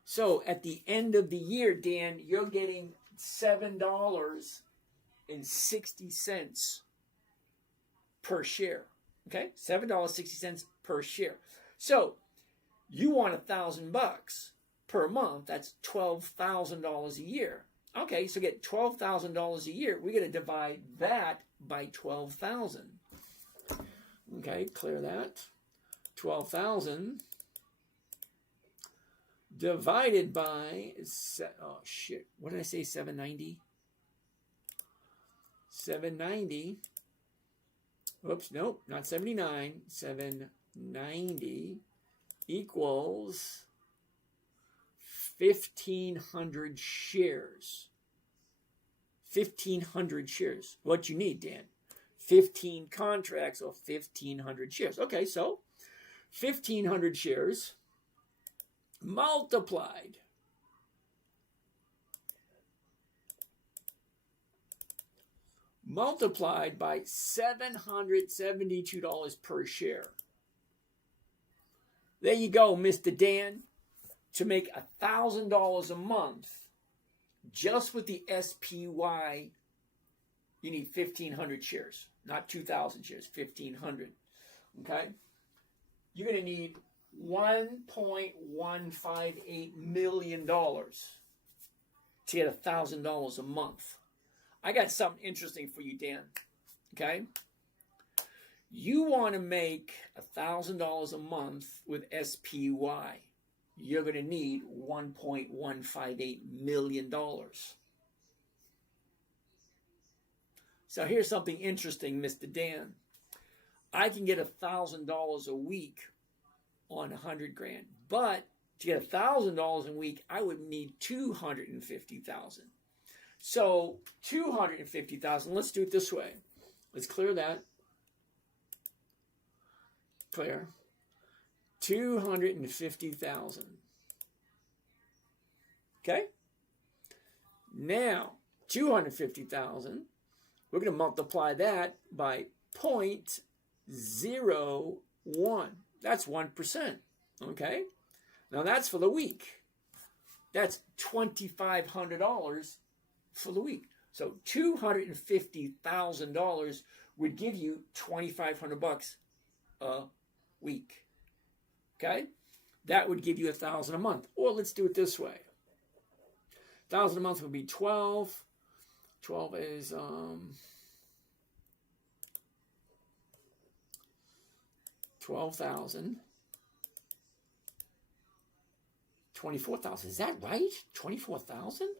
So at the end of the year, Dan, you're getting $7.60 per share. Okay, $7.60 per share. So you want $1,000 per month. That's $12,000 a year. Okay, so get $12,000 a year. We're going to divide that by 12,000. Okay, clear that. 12,000 divided by, oh shit, what did I say, 790? 790, oops, nope, not 79, 790 equals 1,500 shares. 1,500 shares. What you need, Dan? 15 contracts or 1,500 shares. Okay, so 1,500 shares multiplied by $772 per share. There you go, Mr. Dan. To make $1,000 a month, just with the SPY, you need 1,500 shares, not 2,000 shares, 1,500. Okay? You're going to need $1.158 million to get $1,000 a month. I got something interesting for you, Dan. Okay? You want to make $1,000 a month with SPY. You're going to need $1.158 million. So here's something interesting, Mr. Dan. I can get $1,000 a week on 100 grand, but to get $1,000 a week, I would need 250,000. So 250,000. Let's do it this way. Let's clear that. Clear. 250,000. Okay? Now, 250,000, we're going to multiply that by 0.01. That's 1%. Okay? Now, that's for the week. That's $2,500 for the week. So $250,000 would give you $2,500 a week. Okay? That would give you $1,000 a month. Or let's do it this way. 1,000 a month would be 12. 12 is 12,000. 24,000. Is that right? 24,000?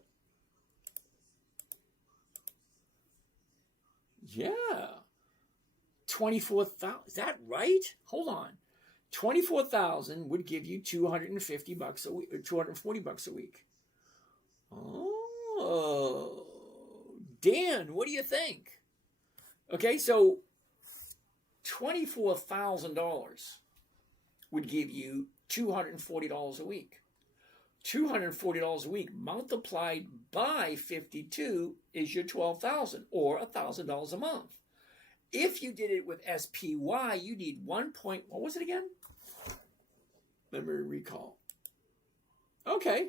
Yeah. 24,000. Is that right? Hold on. 24,000 would give you $250 a week, $240 a week. Oh, Dan, what do you think? Okay, so $24,000 would give you $240 a week. $240 a week multiplied by 52 is your $12,000 or $1,000 a month. If you did it with SPY, you need what was it again? Let me recall. Okay.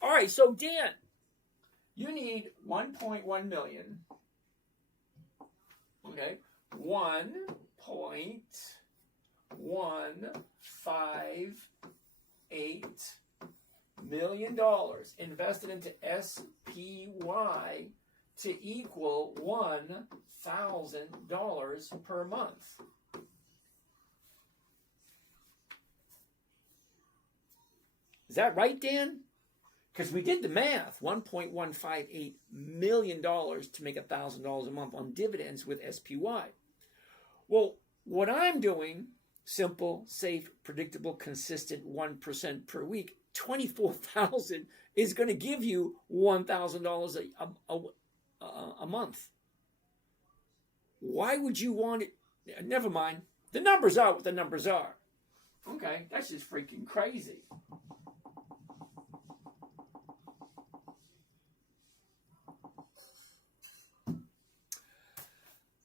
All right, so Dan, you need 1.1 million. Okay. 1.158 million dollars invested into SPY to equal $1,000 per month. Is that right, Dan? Because we did the math, $1.158 million to make $1,000 a month on dividends with SPY. Well, what I'm doing, simple, safe, predictable, consistent, 1% per week, 24,000 is going to give you $1,000 a month. Why would you want it? Never mind. The numbers are what the numbers are. Okay, that's just freaking crazy.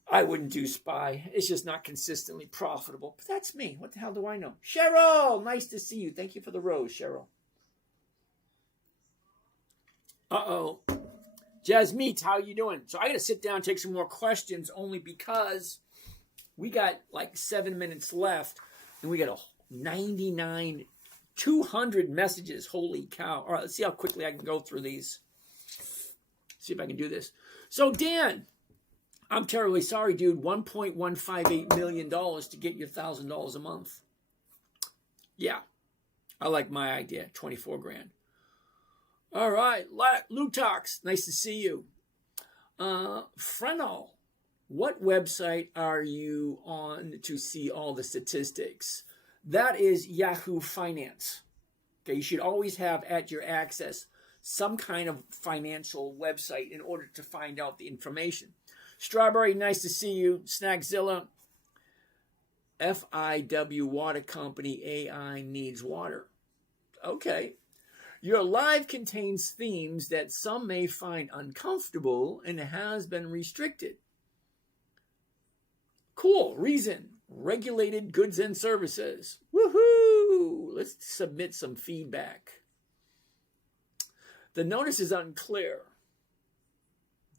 I wouldn't do SPY. It's just not consistently profitable. But that's me. What the hell do I know? Cheryl, nice to see you. Thank you for the rose, Cheryl. Uh-oh. Jasmeet, how you doing? So I got to sit down and take some more questions only because we got like 7 minutes left and we got a 200 messages. Holy cow. All right, let's see how quickly I can go through these. See if I can do this. So Dan, I'm terribly sorry, dude. $1.158 million to get you $1,000 a month. Yeah, I like my idea. 24 grand. All right, Lutox, nice to see you. Frenol, what website are you on to see all the statistics? That is Yahoo Finance. Okay, you should always have at your access some kind of financial website in order to find out the information. Strawberry, nice to see you. Snackzilla, FIW Water Company, AI needs water. Okay. Your live contains themes that some may find uncomfortable and has been restricted. Cool. Reason, regulated goods and services. Woohoo! Let's submit some feedback. The notice is unclear.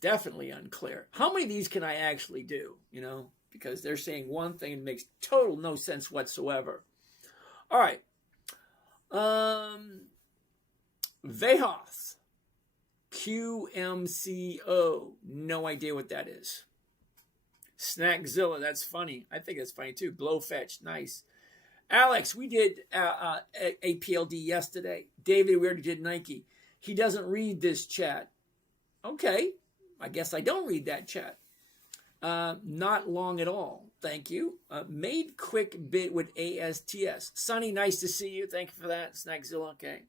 Definitely unclear. How many of these can I actually do? You know, because they're saying one thing and makes total no sense whatsoever. All right. Vehoth. QMCO. No idea what that is. Snackzilla. That's funny. I think that's funny too. Glowfetch. Nice. Alex, we did APLD yesterday. David, we already did Nike. He doesn't read this chat. Okay. I guess I don't read that chat. Not long at all. Thank you. Made quick bit with ASTS. Sonny, nice to see you. Thank you for that. Snackzilla. Okay.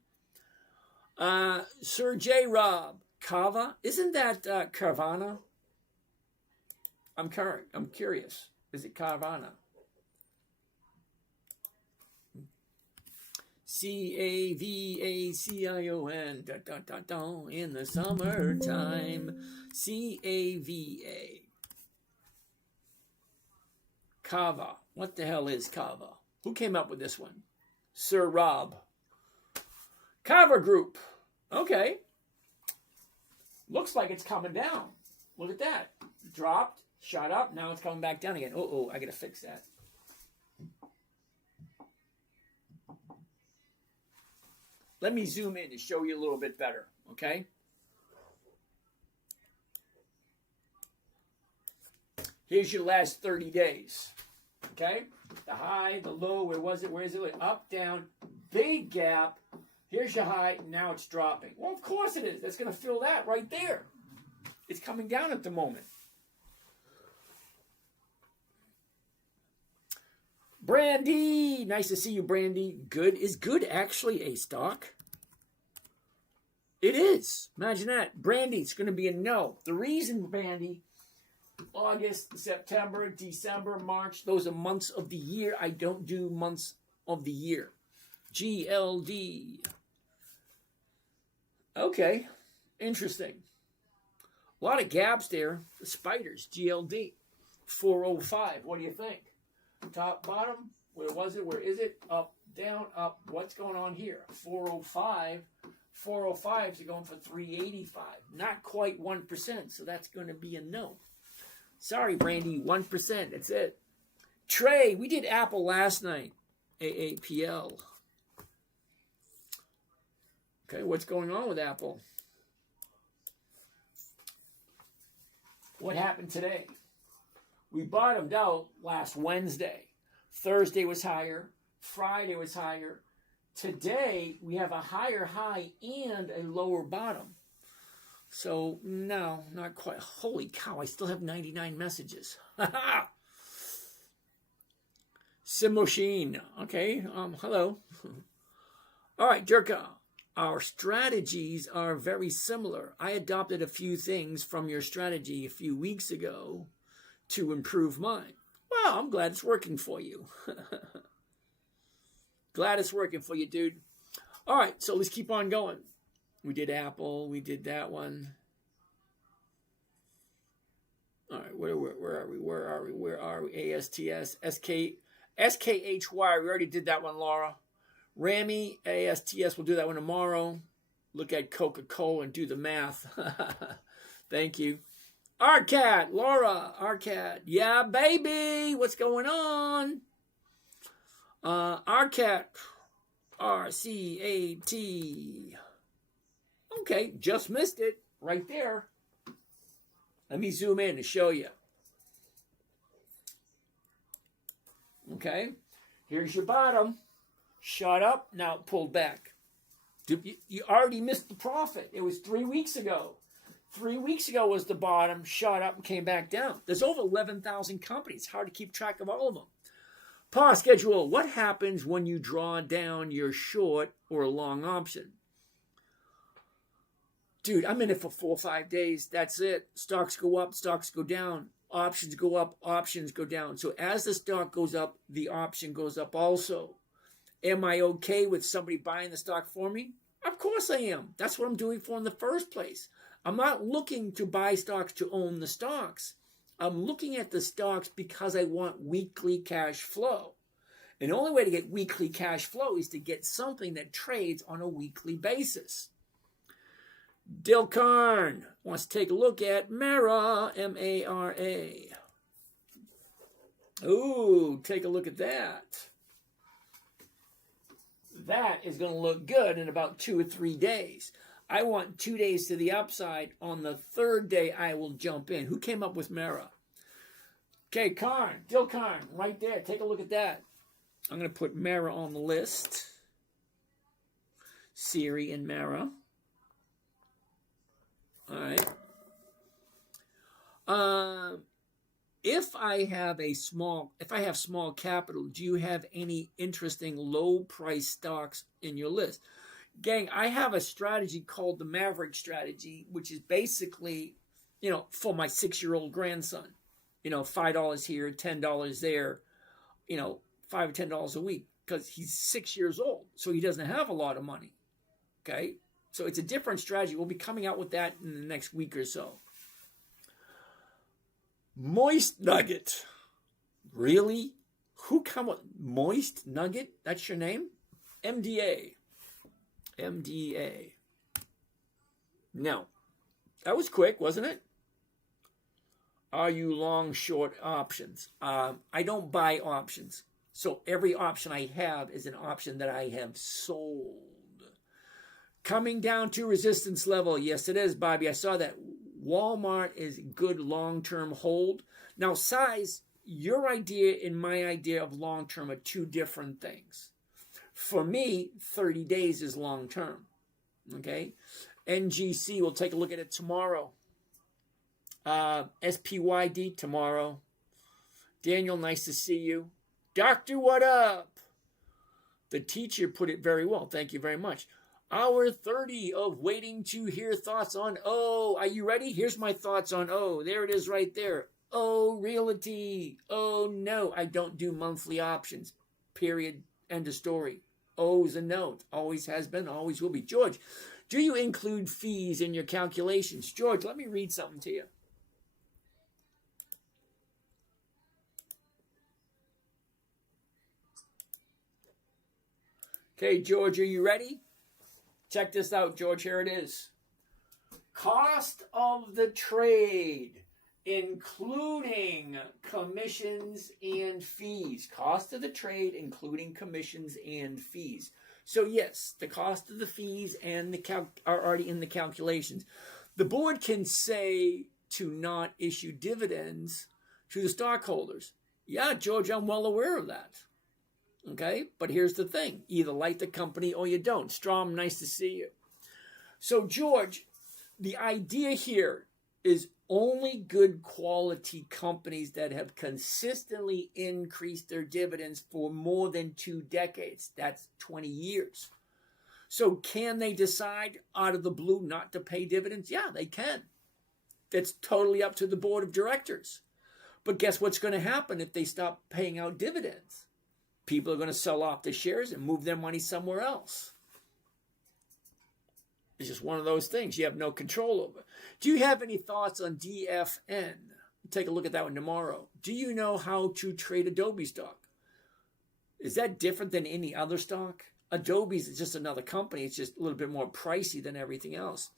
Sir J. Rob. Kava. Isn't that Carvana? I'm curious. Is it Carvana? CAVACION. Da, da, da, da, in the summertime. CAVA. Kava. What the hell is Kava? Who came up with this one? Sir Rob. Kava Group. Okay. Looks like it's coming down. Look at that. Dropped, shot up, now it's coming back down again. I gotta fix that. Let me zoom in to show you a little bit better, okay? Here's your last 30 days, okay? The high, the low, where was it? Where is it? Up, down, big gap. Here's your high, now it's dropping. Well, of course it is. That's going to fill that right there. It's coming down at the moment. Brandy, nice to see you, Brandy. Good. Is good actually a stock? It is. Imagine that. Brandy, it's going to be a no. The reason, Brandy, August, September, December, March, those are months of the year. I don't do months of the year. GLD. Okay. Interesting. A lot of gaps there. The spiders, GLD. 405. What do you think? Top, bottom, where was it? Where is it? Up, down, up. What's going on here? 405. 405s are going for 385. Not quite 1%, so that's going to be a no. Sorry, Brandy, 1%. That's it. Trey, we did Apple last night. AAPL. Okay, what's going on with Apple? What happened today? We bottomed out last Wednesday. Thursday was higher. Friday was higher. Today, we have a higher high and a lower bottom. So, no, not quite. Holy cow, I still have 99 messages. Simoshin. Okay, hello. All right, Jerka. Our strategies are very similar. I adopted a few things from your strategy a few weeks ago to improve mine. Well, I'm glad it's working for you. Glad it's working for you, dude. All right, so let's keep on going. We did Apple. We did that one. All right, where are we? ASTS, SKHY. We already did that one, Laura. Rami, ASTS. We'll do that one tomorrow. Look at Coca-Cola and do the math. Thank you. RCAT, Laura, RCAT. Yeah, baby. What's going on? RCAT, RCAT. Okay, just missed it right there. Let me zoom in to show you. Okay, here's your bottom. Shot up, now it pulled back. You already missed the profit. It was 3 weeks ago. 3 weeks ago was the bottom, shot up and came back down. There's over 11,000 companies. Hard to keep track of all of them. Pause schedule. What happens when you draw down your short or long option? Dude, I'm in it for 4 or 5 days. That's it. Stocks go up, stocks go down. Options go up, options go down. So as the stock goes up, the option goes up also. Am I okay with somebody buying the stock for me? Of course I am. That's what I'm doing for in the first place. I'm not looking to buy stocks to own the stocks. I'm looking at the stocks because I want weekly cash flow. And the only way to get weekly cash flow is to get something that trades on a weekly basis. Dilkarn wants to take a look at Mara, M-A-R-A. Ooh, take a look at that. That is going to look good in about 2 or 3 days. I want 2 days to the upside. On the third day, I will jump in. Who came up with Mara? Okay, Karn, Dilkarn, right there. Take a look at that. I'm going to put Mara on the list. Siri and Mara. All right. If I have small capital, do you have any interesting low price stocks in your list? Gang, I have a strategy called the Maverick strategy, which is basically, for my 6-year-old grandson. $5 here, $10 there, $5 or $10 a week because he's 6 years old. So he doesn't have a lot of money. Okay. So it's a different strategy. We'll be coming out with that in the next week or so. Moist Nugget. Really? Who come with Moist Nugget? That's your name? MDA. MDA. No. That was quick, wasn't it? Are you long, short options? I don't buy options. So every option I have is an option that I have sold. Coming down to resistance level. Yes, it is, Bobby. I saw that. Walmart is a good long-term hold. Now, size, your idea and my idea of long-term are two different things. For me, 30 days is long-term. Okay? NGC, we'll take a look at it tomorrow. SPYD tomorrow. Daniel, nice to see you. Doctor, what up? The teacher put it very well. Thank you very much. Hour 30 of waiting to hear thoughts on O. Are you ready? Here's my thoughts on O. There it is right there. O Realty. Oh, no, I don't do monthly options. Period. End of story. O is a no. Always has been, always will be. George, do you include fees in your calculations? George, let me read something to you. Okay, George, are you ready? Check this out, George. Here it is. Cost of the trade, including commissions and fees. Cost of the trade, including commissions and fees. So yes, the cost of the fees and are already in the calculations. The board can say to not issue dividends to the stockholders. Yeah, George, I'm well aware of that. Okay, but here's the thing. Either like the company or you don't. Strom, nice to see you. So, George, the idea here is only good quality companies that have consistently increased their dividends for more than 2 decades. That's 20 years. So can they decide out of the blue not to pay dividends? Yeah, they can. That's totally up to the board of directors. But guess what's going to happen if they stop paying out dividends? People are going to sell off the shares and move their money somewhere else. It's just one of those things you have no control over. Do you have any thoughts on DFN? Take a look at that one tomorrow. Do you know how to trade Adobe stock? Is that different than any other stock? Adobe's is just another company. It's just a little bit more pricey than everything else.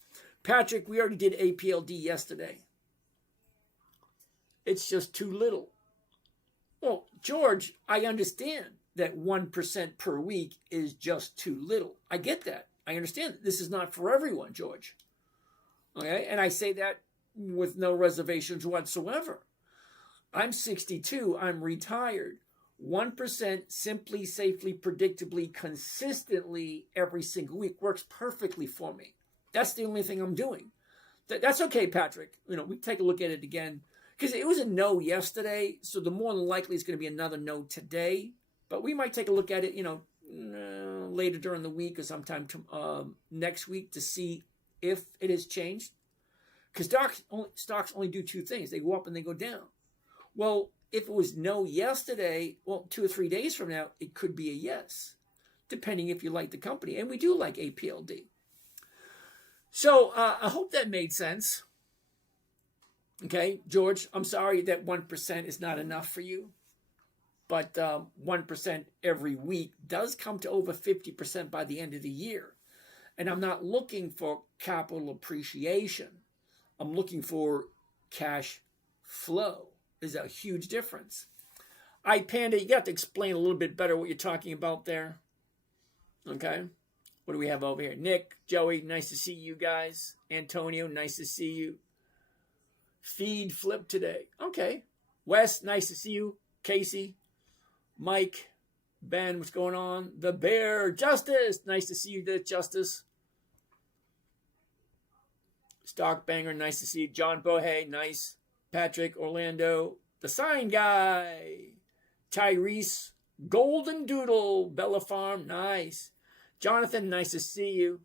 Patrick, we already did APLD yesterday. It's just too little. Well, George, I understand that 1% per week is just too little. I get that. I understand that. This is not for everyone, George. Okay? And I say that with no reservations whatsoever. I'm 62. I'm retired. 1% simply, safely, predictably, consistently every single week works perfectly for me. That's the only thing I'm doing. That's okay, Patrick. We take a look at it again. Because it was a no yesterday, so the more than likely it's going to be another no today. But we might take a look at it, later during the week or sometime next week to see if it has changed. Because stocks only do 2 things. They go up and they go down. Well, if it was no yesterday, 2 or 3 days from now, it could be a yes, depending if you like the company. And we do like APLD. So I hope that made sense. Okay, George, I'm sorry that 1% is not enough for you. But 1% every week does come to over 50% by the end of the year. And I'm not looking for capital appreciation. I'm looking for cash flow. There's a huge difference. Panda, you got to explain a little bit better what you're talking about there. Okay. What do we have over here? Nick, Joey, nice to see you guys. Antonio, nice to see you. Feed flip today. Okay. Wes, nice to see you. Casey, Mike, Ben, what's going on? The Bear, Justice, nice to see you, Justice. Stock Banger, nice to see you. John Bohe, nice. Patrick, Orlando, the Sign Guy. Tyrese, Golden Doodle, Bella Farm, nice. Jonathan, nice to see you.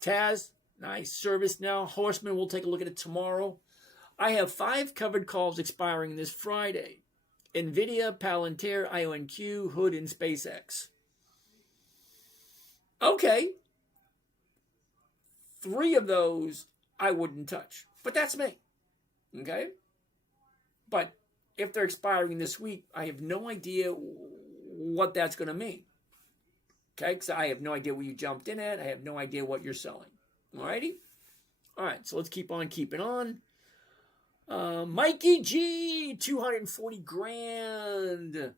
Taz, nice. Service Now. Horseman, we'll take a look at it tomorrow. I have 5 covered calls expiring this Friday. NVIDIA, Palantir, IONQ, Hood, and SpaceX. Okay. 3 of those I wouldn't touch. But that's me. Okay? But if they're expiring this week, I have no idea what that's going to mean. Okay? Because I have no idea what you jumped in at. I have no idea what you're selling. Alrighty? Alright, so let's keep on keeping on. Mikey G, 240 grand.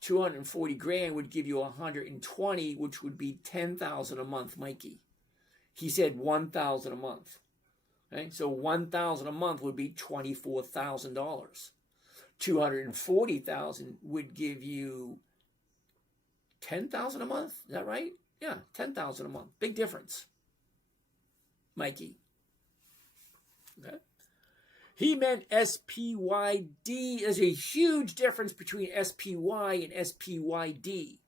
240 grand would give you 120, which would be 10,000 a month, Mikey. He said 1,000 a month. Okay, so 1,000 a month would be $24,000. 240,000 would give you 10,000 a month. Is that right? Yeah, 10,000 a month. Big difference, Mikey. Okay. He meant SPYD. There's a huge difference between SPY and SPYD.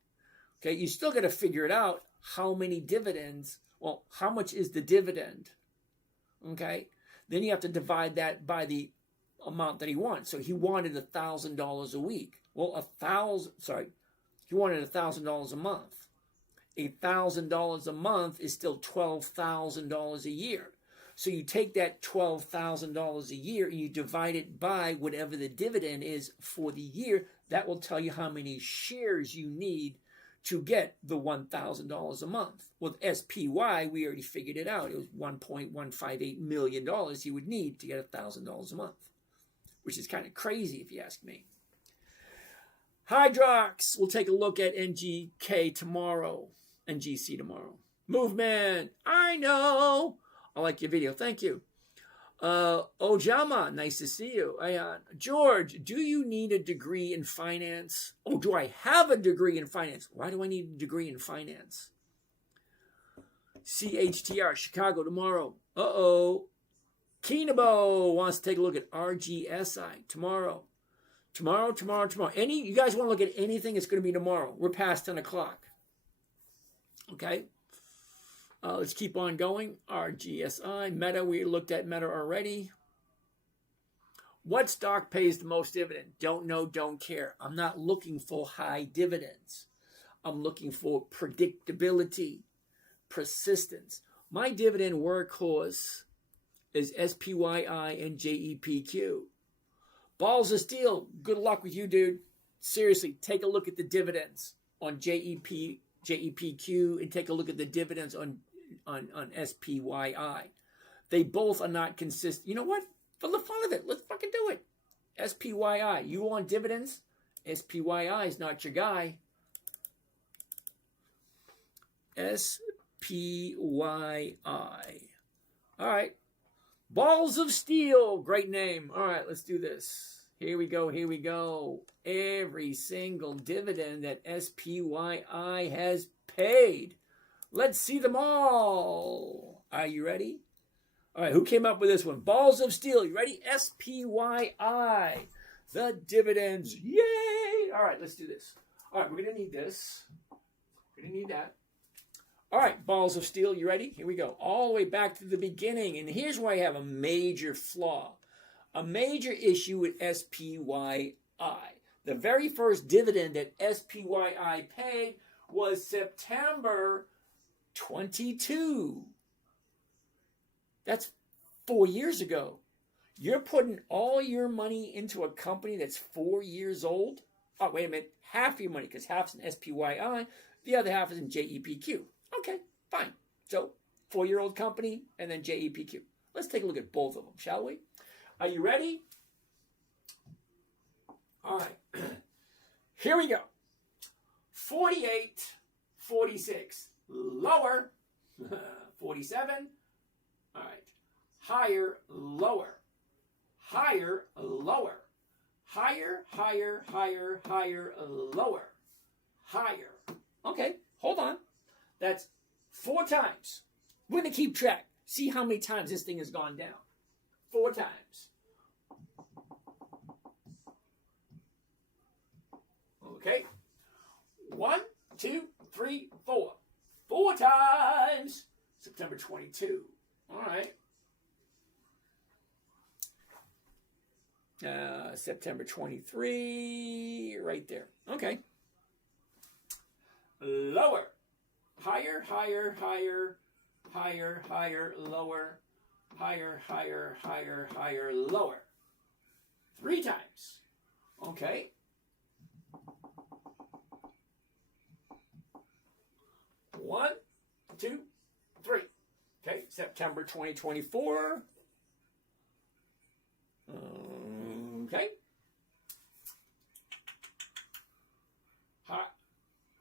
Okay, you still got to figure it out. How many dividends? Well, how much is the dividend? Okay, then you have to divide that by the amount that he wants. So he wanted $1,000 a week. Well, he wanted $1,000 a month. $1,000 a month is still $12,000 a year. So you take that $12,000 a year and you divide it by whatever the dividend is for the year. That will tell you how many shares you need to get the $1,000 a month. With SPY, we already figured it out. It was $1.158 million you would need to get $1,000 a month, which is kind of crazy if you ask me. Hydrox, we'll take a look at NGK tomorrow, NGC tomorrow. Movement, I know. I like your video, thank you. Ojama, nice to see you. George, do you need a degree in finance? Oh, do I have a degree in finance? Why do I need a degree in finance? CHTR, Chicago tomorrow. Keenabo wants to take a look at RGSI tomorrow. Tomorrow. You guys want to look at anything, it's going to be tomorrow. We're past 10 o'clock. Okay. Let's keep on going. RGSI, Meta, we looked at Meta already. What stock pays the most dividend? Don't know, don't care. I'm not looking for high dividends. I'm looking for predictability, persistence. My dividend workhorse is SPYI and JEPQ. Balls of steel, good luck with you, dude. Seriously, take a look at the dividends on JEPQ and take a look at the dividends on SPYI. They both are not consistent. You know what? For the fun of it, let's fucking do it. SPYI, you want dividends? SPYI is not your guy. SPYI. All right. Balls of steel, great name. All right, let's do this. Here we go. Every single dividend that SPYI has paid. Let's see them all. Are you ready? All right, who came up with this one? Balls of steel, you ready? SPYI. The dividends, yay! All right, let's do this. All right, we're going to need this. We're going to need that. All right, balls of steel, you ready? Here we go. All the way back to the beginning. And here's where I have a major flaw. A major issue with SPYI. The very first dividend that SPYI paid was September 22. That's 4 years ago. You're putting all your money into a company that's 4 years old? Oh, wait a minute. Half your money, because half's in SPYI. The other half is in JEPQ. Okay, fine. So, 4-year-old company and then JEPQ. Let's take a look at both of them, shall we? Are you ready? All right. Here we go. 48, 46. Lower. 47. All right. Higher, lower. Higher, lower. Higher, higher, higher, higher, lower. Higher. Okay, hold on. That's 4 times. We're going to keep track. See how many times this thing has gone down. 4 times. Okay. 1, 2, 3, 4. 4 times. September 22. All right. September 23. Right there. Okay. Lower. Higher, higher, higher, higher, higher, lower, higher, higher, higher, higher, lower. 3 times. Okay. One, 2, 3. Okay, September 2024. Okay.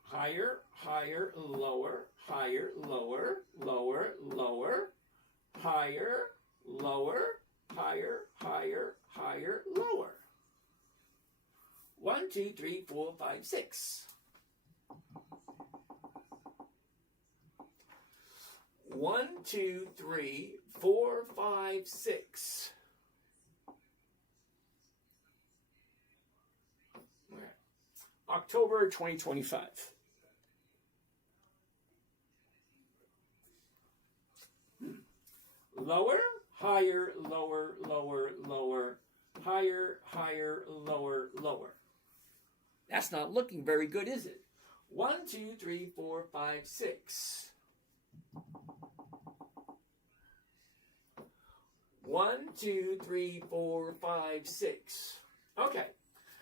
Higher, higher, lower, higher, lower, lower, lower, higher, lower, higher, higher, higher, lower. 1, 2, 3, 4, 5, 6. 1, 2, 3, 4, 5, 6. October 2025. Lower, higher, lower, lower, lower, higher, higher, lower, lower. That's not looking very good, is it? 1, 2, 3, 4, 5, 6. 1, 2, 3, 4, 5, 6. Okay.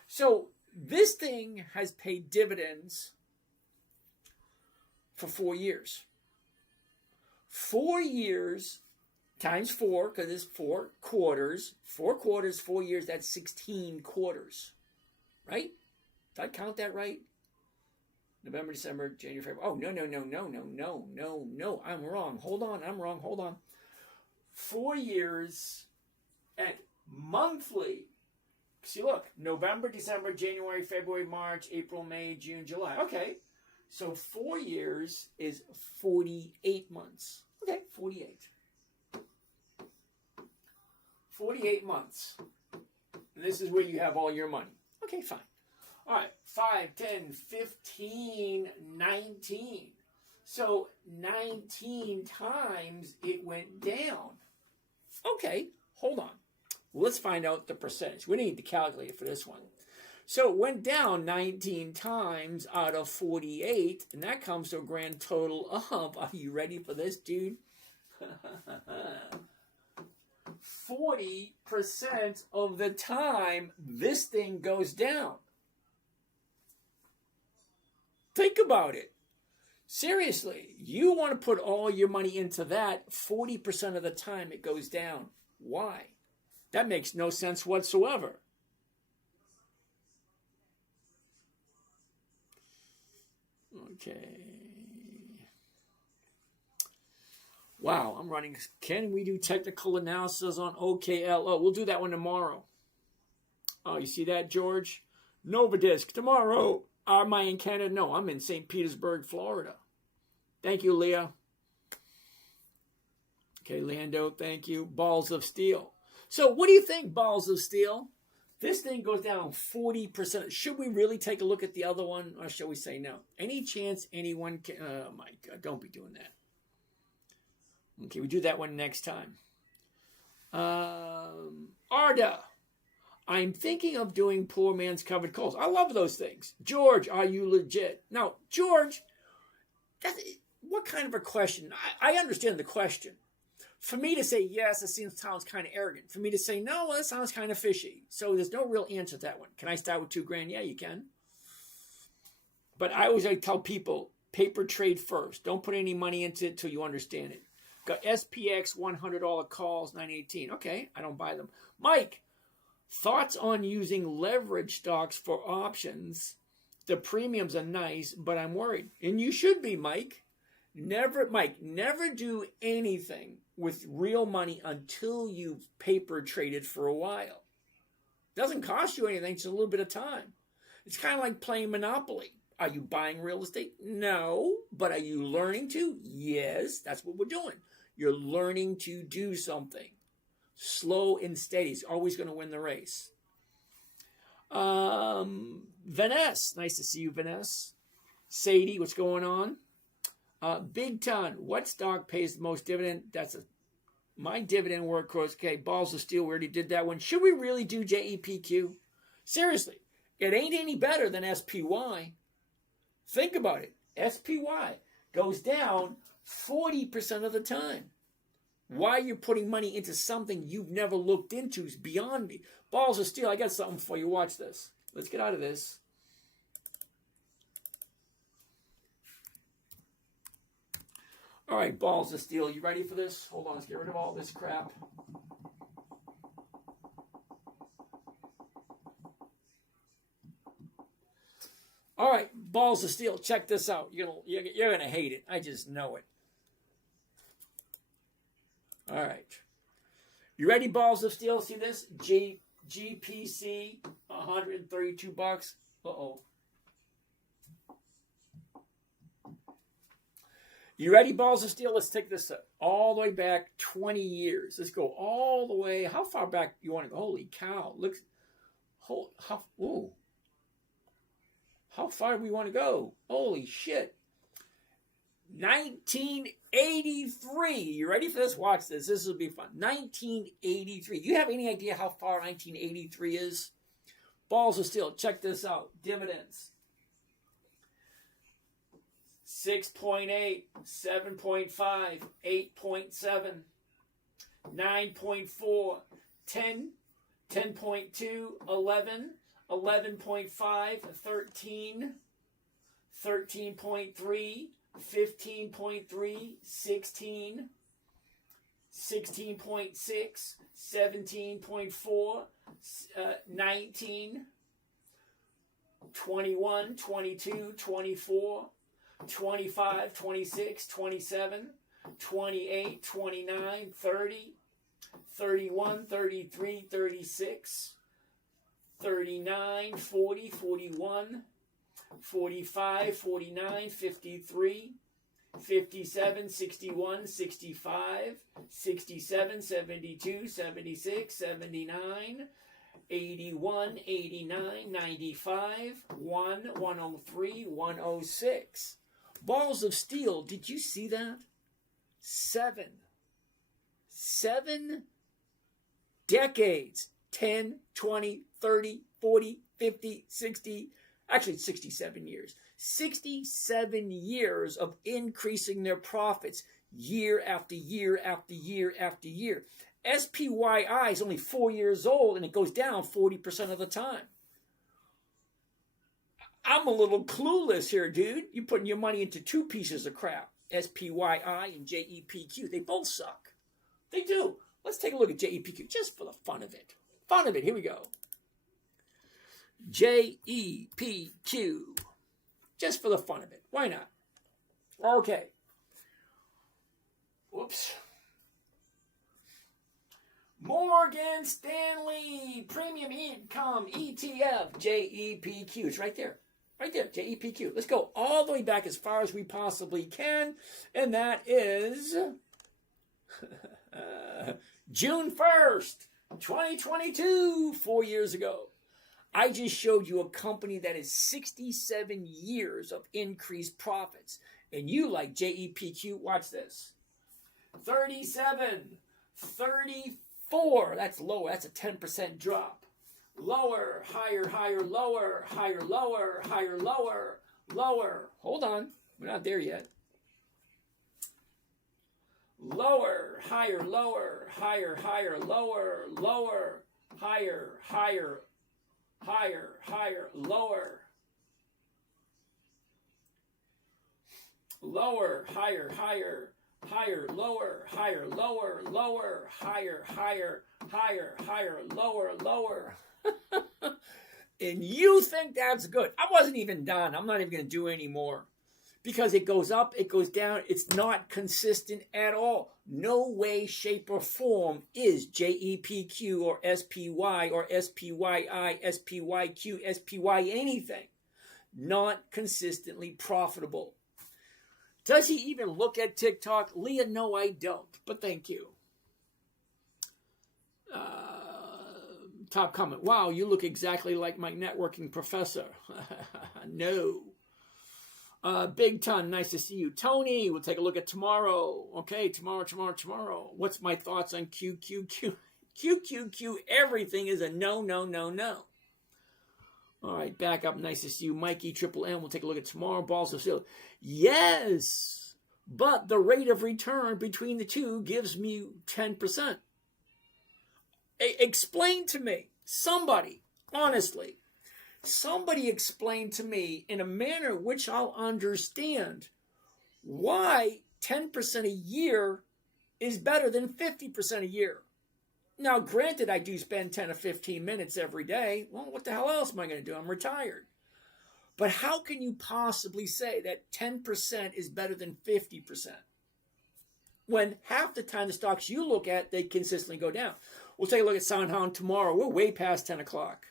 So this thing has paid dividends for 4 years. 4 years times 4, because it's 4 quarters. 4 quarters, 4 years, that's 16 quarters. Right? Did I count that right? November, December, January, February. Oh, no. I'm wrong. Hold on. 4 years at monthly. See, look. November, December, January, February, March, April, May, June, July. Okay. So 4 years is 48 months. Okay, 48. 48 months. And this is where you have all your money. Okay, fine. All right, 5, 10, 15, 19. So 19 times it went down. Okay, hold on. Let's find out the percentage. We need the calculator for this one. So it went down 19 times out of 48, and that comes to a grand total of, are you ready for this, dude? 40% of the time this thing goes down. Think about it. Seriously, you want to put all your money into that, 40% of the time it goes down. Why? That makes no sense whatsoever. Okay. Wow, I'm running. Can we do technical analysis on OKLO? We'll do that one tomorrow. Oh, you see that, George? Novadisk tomorrow. Am I in Canada? No, I'm in St. Petersburg, Florida. Thank you, Leah. Okay, Lando, thank you. Balls of Steel. So what do you think, Balls of Steel? This thing goes down 40%. Should we really take a look at the other one, or shall we say no? Any chance anyone can... Oh, my God, don't be doing that. Okay, we do that one next time. Arda. I'm thinking of doing poor man's covered calls. I love those things. George, are you legit? Now, George, what kind of a question? I understand the question. For me to say yes, it sounds kind of arrogant. For me to say no, well, that sounds kind of fishy. So there's no real answer to that one. Can I start with $2,000? Yeah, you can. But I always tell people, paper trade first. Don't put any money into it until you understand it. Got SPX $100 calls, 918. Okay, I don't buy them. Mike, thoughts on using leverage stocks for options? The premiums are nice, but I'm worried. And you should be, Mike. Never do anything with real money until you've paper traded for a while. Doesn't cost you anything, it's a little bit of time. It's kind of like playing Monopoly. Are you buying real estate? No. But are you learning to? Yes. That's what we're doing. You're learning to do something. Slow and steady is always going to win the race. Vanessa. Nice to see you, Vanessa. Sadie, what's going on? Big Ton. What stock pays the most dividend? That's my dividend workhorse. Okay, Balls of Steel. We already did that one. Should we really do JEPQ? Seriously, it ain't any better than SPY. Think about it. SPY goes down 40% of the time. Why you're putting money into something you've never looked into is beyond me. Balls of Steel, I got something for you. Watch this. Let's get out of this. All right, Balls of Steel, you ready for this? Hold on, let's get rid of all this crap. All right, Balls of Steel, check this out. You're gonna hate it. I just know it. All right. You ready, Balls of Steel? See this? GPC, $132. Uh-oh. You ready, Balls of Steel? Let's take this all the way back 20 years. Let's go all the way. How far back you want to go? Holy cow. Look. How far do we want to go? Holy shit. 1983. You ready for this? Watch this. This will be fun. 1983. You have any idea how far 1983 is? Balls of Steel. Check this out. Dividends. 6.8, 7.5, 8.7. 9.4, 10, 10.2, 11, 11.5, 13, 13.3, 15.3, 16, 16.6, 17.4, 19, 21, 22, 24, 25, 26, 27, 28, 29, 30, 31, 33, 36, 39, 40, 41, 45, 49, 53, 57, 61, 65, 67, 72, 76, 79, 81, 89, 95, 1, 103, 106. Balls of steel, did you see that? 7 decades. 10, 20, 30, 40, 50, 60, actually 67 years. 67 years of increasing their profits year after year after year after year. SPYI is only 4 years old and it goes down 40% of the time. I'm a little clueless here, dude. You're putting your money into two pieces of crap. SPYI and JEPQ. They both suck. They do. Let's take a look at JEPQ just for the fun of it. Fun of it. Here we go. JEPQ. Just for the fun of it. Why not? Okay. Whoops. Morgan Stanley Premium Income ETF, JEPQ. It's right there. Right there, JEPQ. Let's go all the way back as far as we possibly can. And that is June 1st, 2022, 4 years ago. I just showed you a company that is 67 years of increased profits. And you like JEPQ, watch this. 37, 34, that's lower, that's a 10% drop. Lower, higher, higher, lower, higher, lower, higher, lower, lower. Hold on, we're not there yet. Lower, higher, lower, higher, higher, lower, lower, higher, higher, higher, higher, lower. Lower, higher, higher, higher, lower, higher, lower, lower, higher, higher, higher, higher, lower, lower. And you think that's good. I wasn't even done. I'm not even going to do any more. Because it goes up, it goes down. It's not consistent at all. No way, shape, or form is JEPQ or SPY or SPYI, SPYQ, SPY anything. Not consistently profitable. Does he even look at TikTok? Leah, no, I don't. But thank you. Top comment. Wow, you look exactly like my networking professor. No. Big Ton, nice to see you. Tony, we'll take a look at tomorrow. Okay, tomorrow. What's my thoughts on QQQ? QQQ, everything is a no, no, no, no. All right, back up. Nice to see you. Mikey, Triple M, we'll take a look at tomorrow. Balls of steel. Yes, but the rate of return between the two gives me 10%. Explain to me, somebody, honestly, somebody explain to me in a manner which I'll understand why 10% a year is better than 50% a year. Now, granted, I do spend 10 or 15 minutes every day. Well, what the hell else am I going to do? I'm retired. But how can you possibly say that 10% is better than 50%? When half the time the stocks you look at, they consistently go down. We'll take a look at SoundHound tomorrow. We're way past 10 o'clock.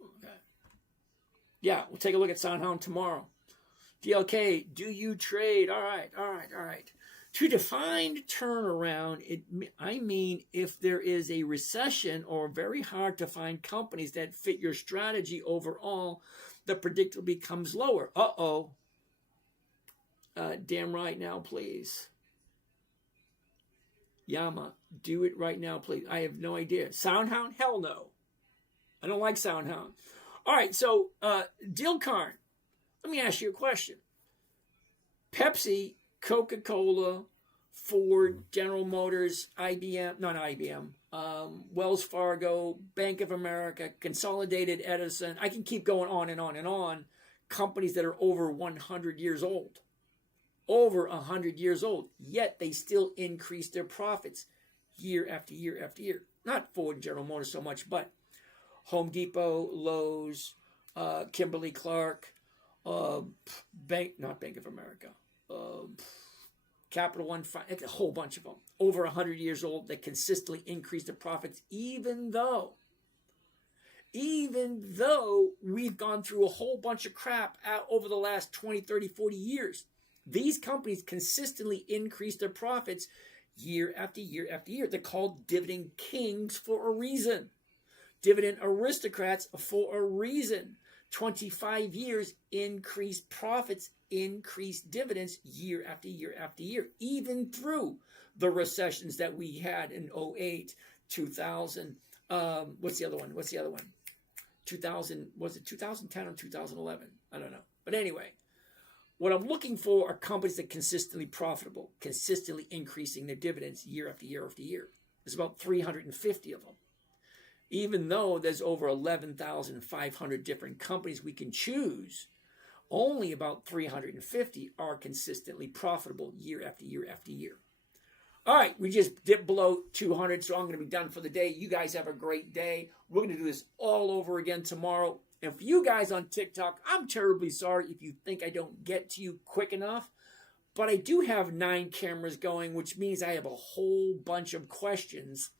Okay. Yeah, we'll take a look at SoundHound tomorrow. DLK, do you trade? All right. To define turnaround, I mean if there is a recession or very hard to find companies that fit your strategy overall, the predictability becomes lower. Damn right now, please. Yama, do it right now, please. I have no idea. SoundHound? Hell no. I don't like SoundHound. All right, so Dilkarn, let me ask you a question. Pepsi, Coca-Cola, Ford, General Motors, IBM, not IBM, Wells Fargo, Bank of America, Consolidated Edison. I can keep going on and on and on. Companies that are over 100 years old. Over 100 years old. Yet they still increase their profits year after year after year. Not Ford and General Motors so much, but Home Depot, Lowe's, Kimberly-Clark, not Bank of America, Capital One, a whole bunch of them, over 100 years old, that consistently increase the profits, even though we've gone through a whole bunch of crap over the last 20, 30, 40 years. These companies consistently increase their profits year after year after year. They're called dividend kings for a reason. Dividend aristocrats for a reason. 25 years, increased profits, increased dividends year after year after year, even through the recessions that we had in 08, 2000. What's the other one? 2000, was it 2010 or 2011? I don't know. But anyway, what I'm looking for are companies that are consistently profitable, consistently increasing their dividends year after year after year. There's about 350 of them. Even though there's over 11,500 different companies we can choose, only about 350 are consistently profitable year after year after year. All right, we just dipped below 200, so I'm going to be done for the day. You guys have a great day. We're going to do this all over again tomorrow. And for you guys on TikTok, I'm terribly sorry if you think I don't get to you quick enough. But I do have 9 cameras going, which means I have a whole bunch of questions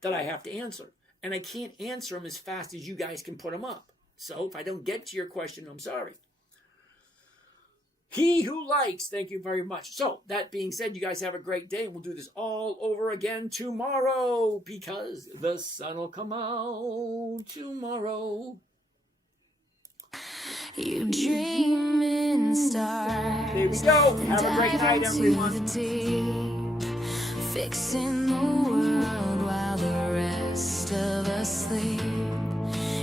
that I have to answer. And I can't answer them as fast as you guys can put them up. So if I don't get to your question, I'm sorry. He who likes, thank you very much. So that being said, you guys have a great day. And we'll do this all over again tomorrow, because the sun will come out tomorrow. You dream in stars. There we go. Have a great night, everyone. Fixing the world while the rest of us sleep.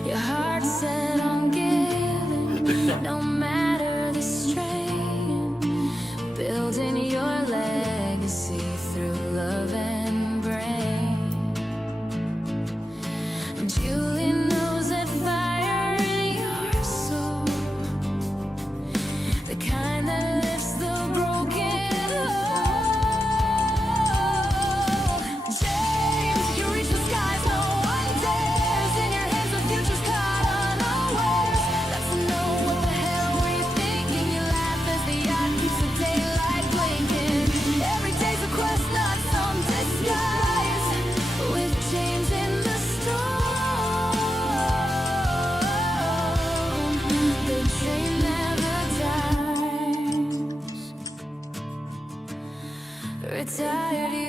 Your heart set on giving, no matter the strain. Building your legacy through love and brain. Julie knows that fire in your soul, the kind that lifts the broken heart. James, you reach the skies, no one dares. In your hands, the future's caught unawares. Let's know what the hell were you thinking. You laugh as the yacht keeps the daylight blinking. Every day's a quest, not some disguise. With James in the storm, the dream never dies. Retired.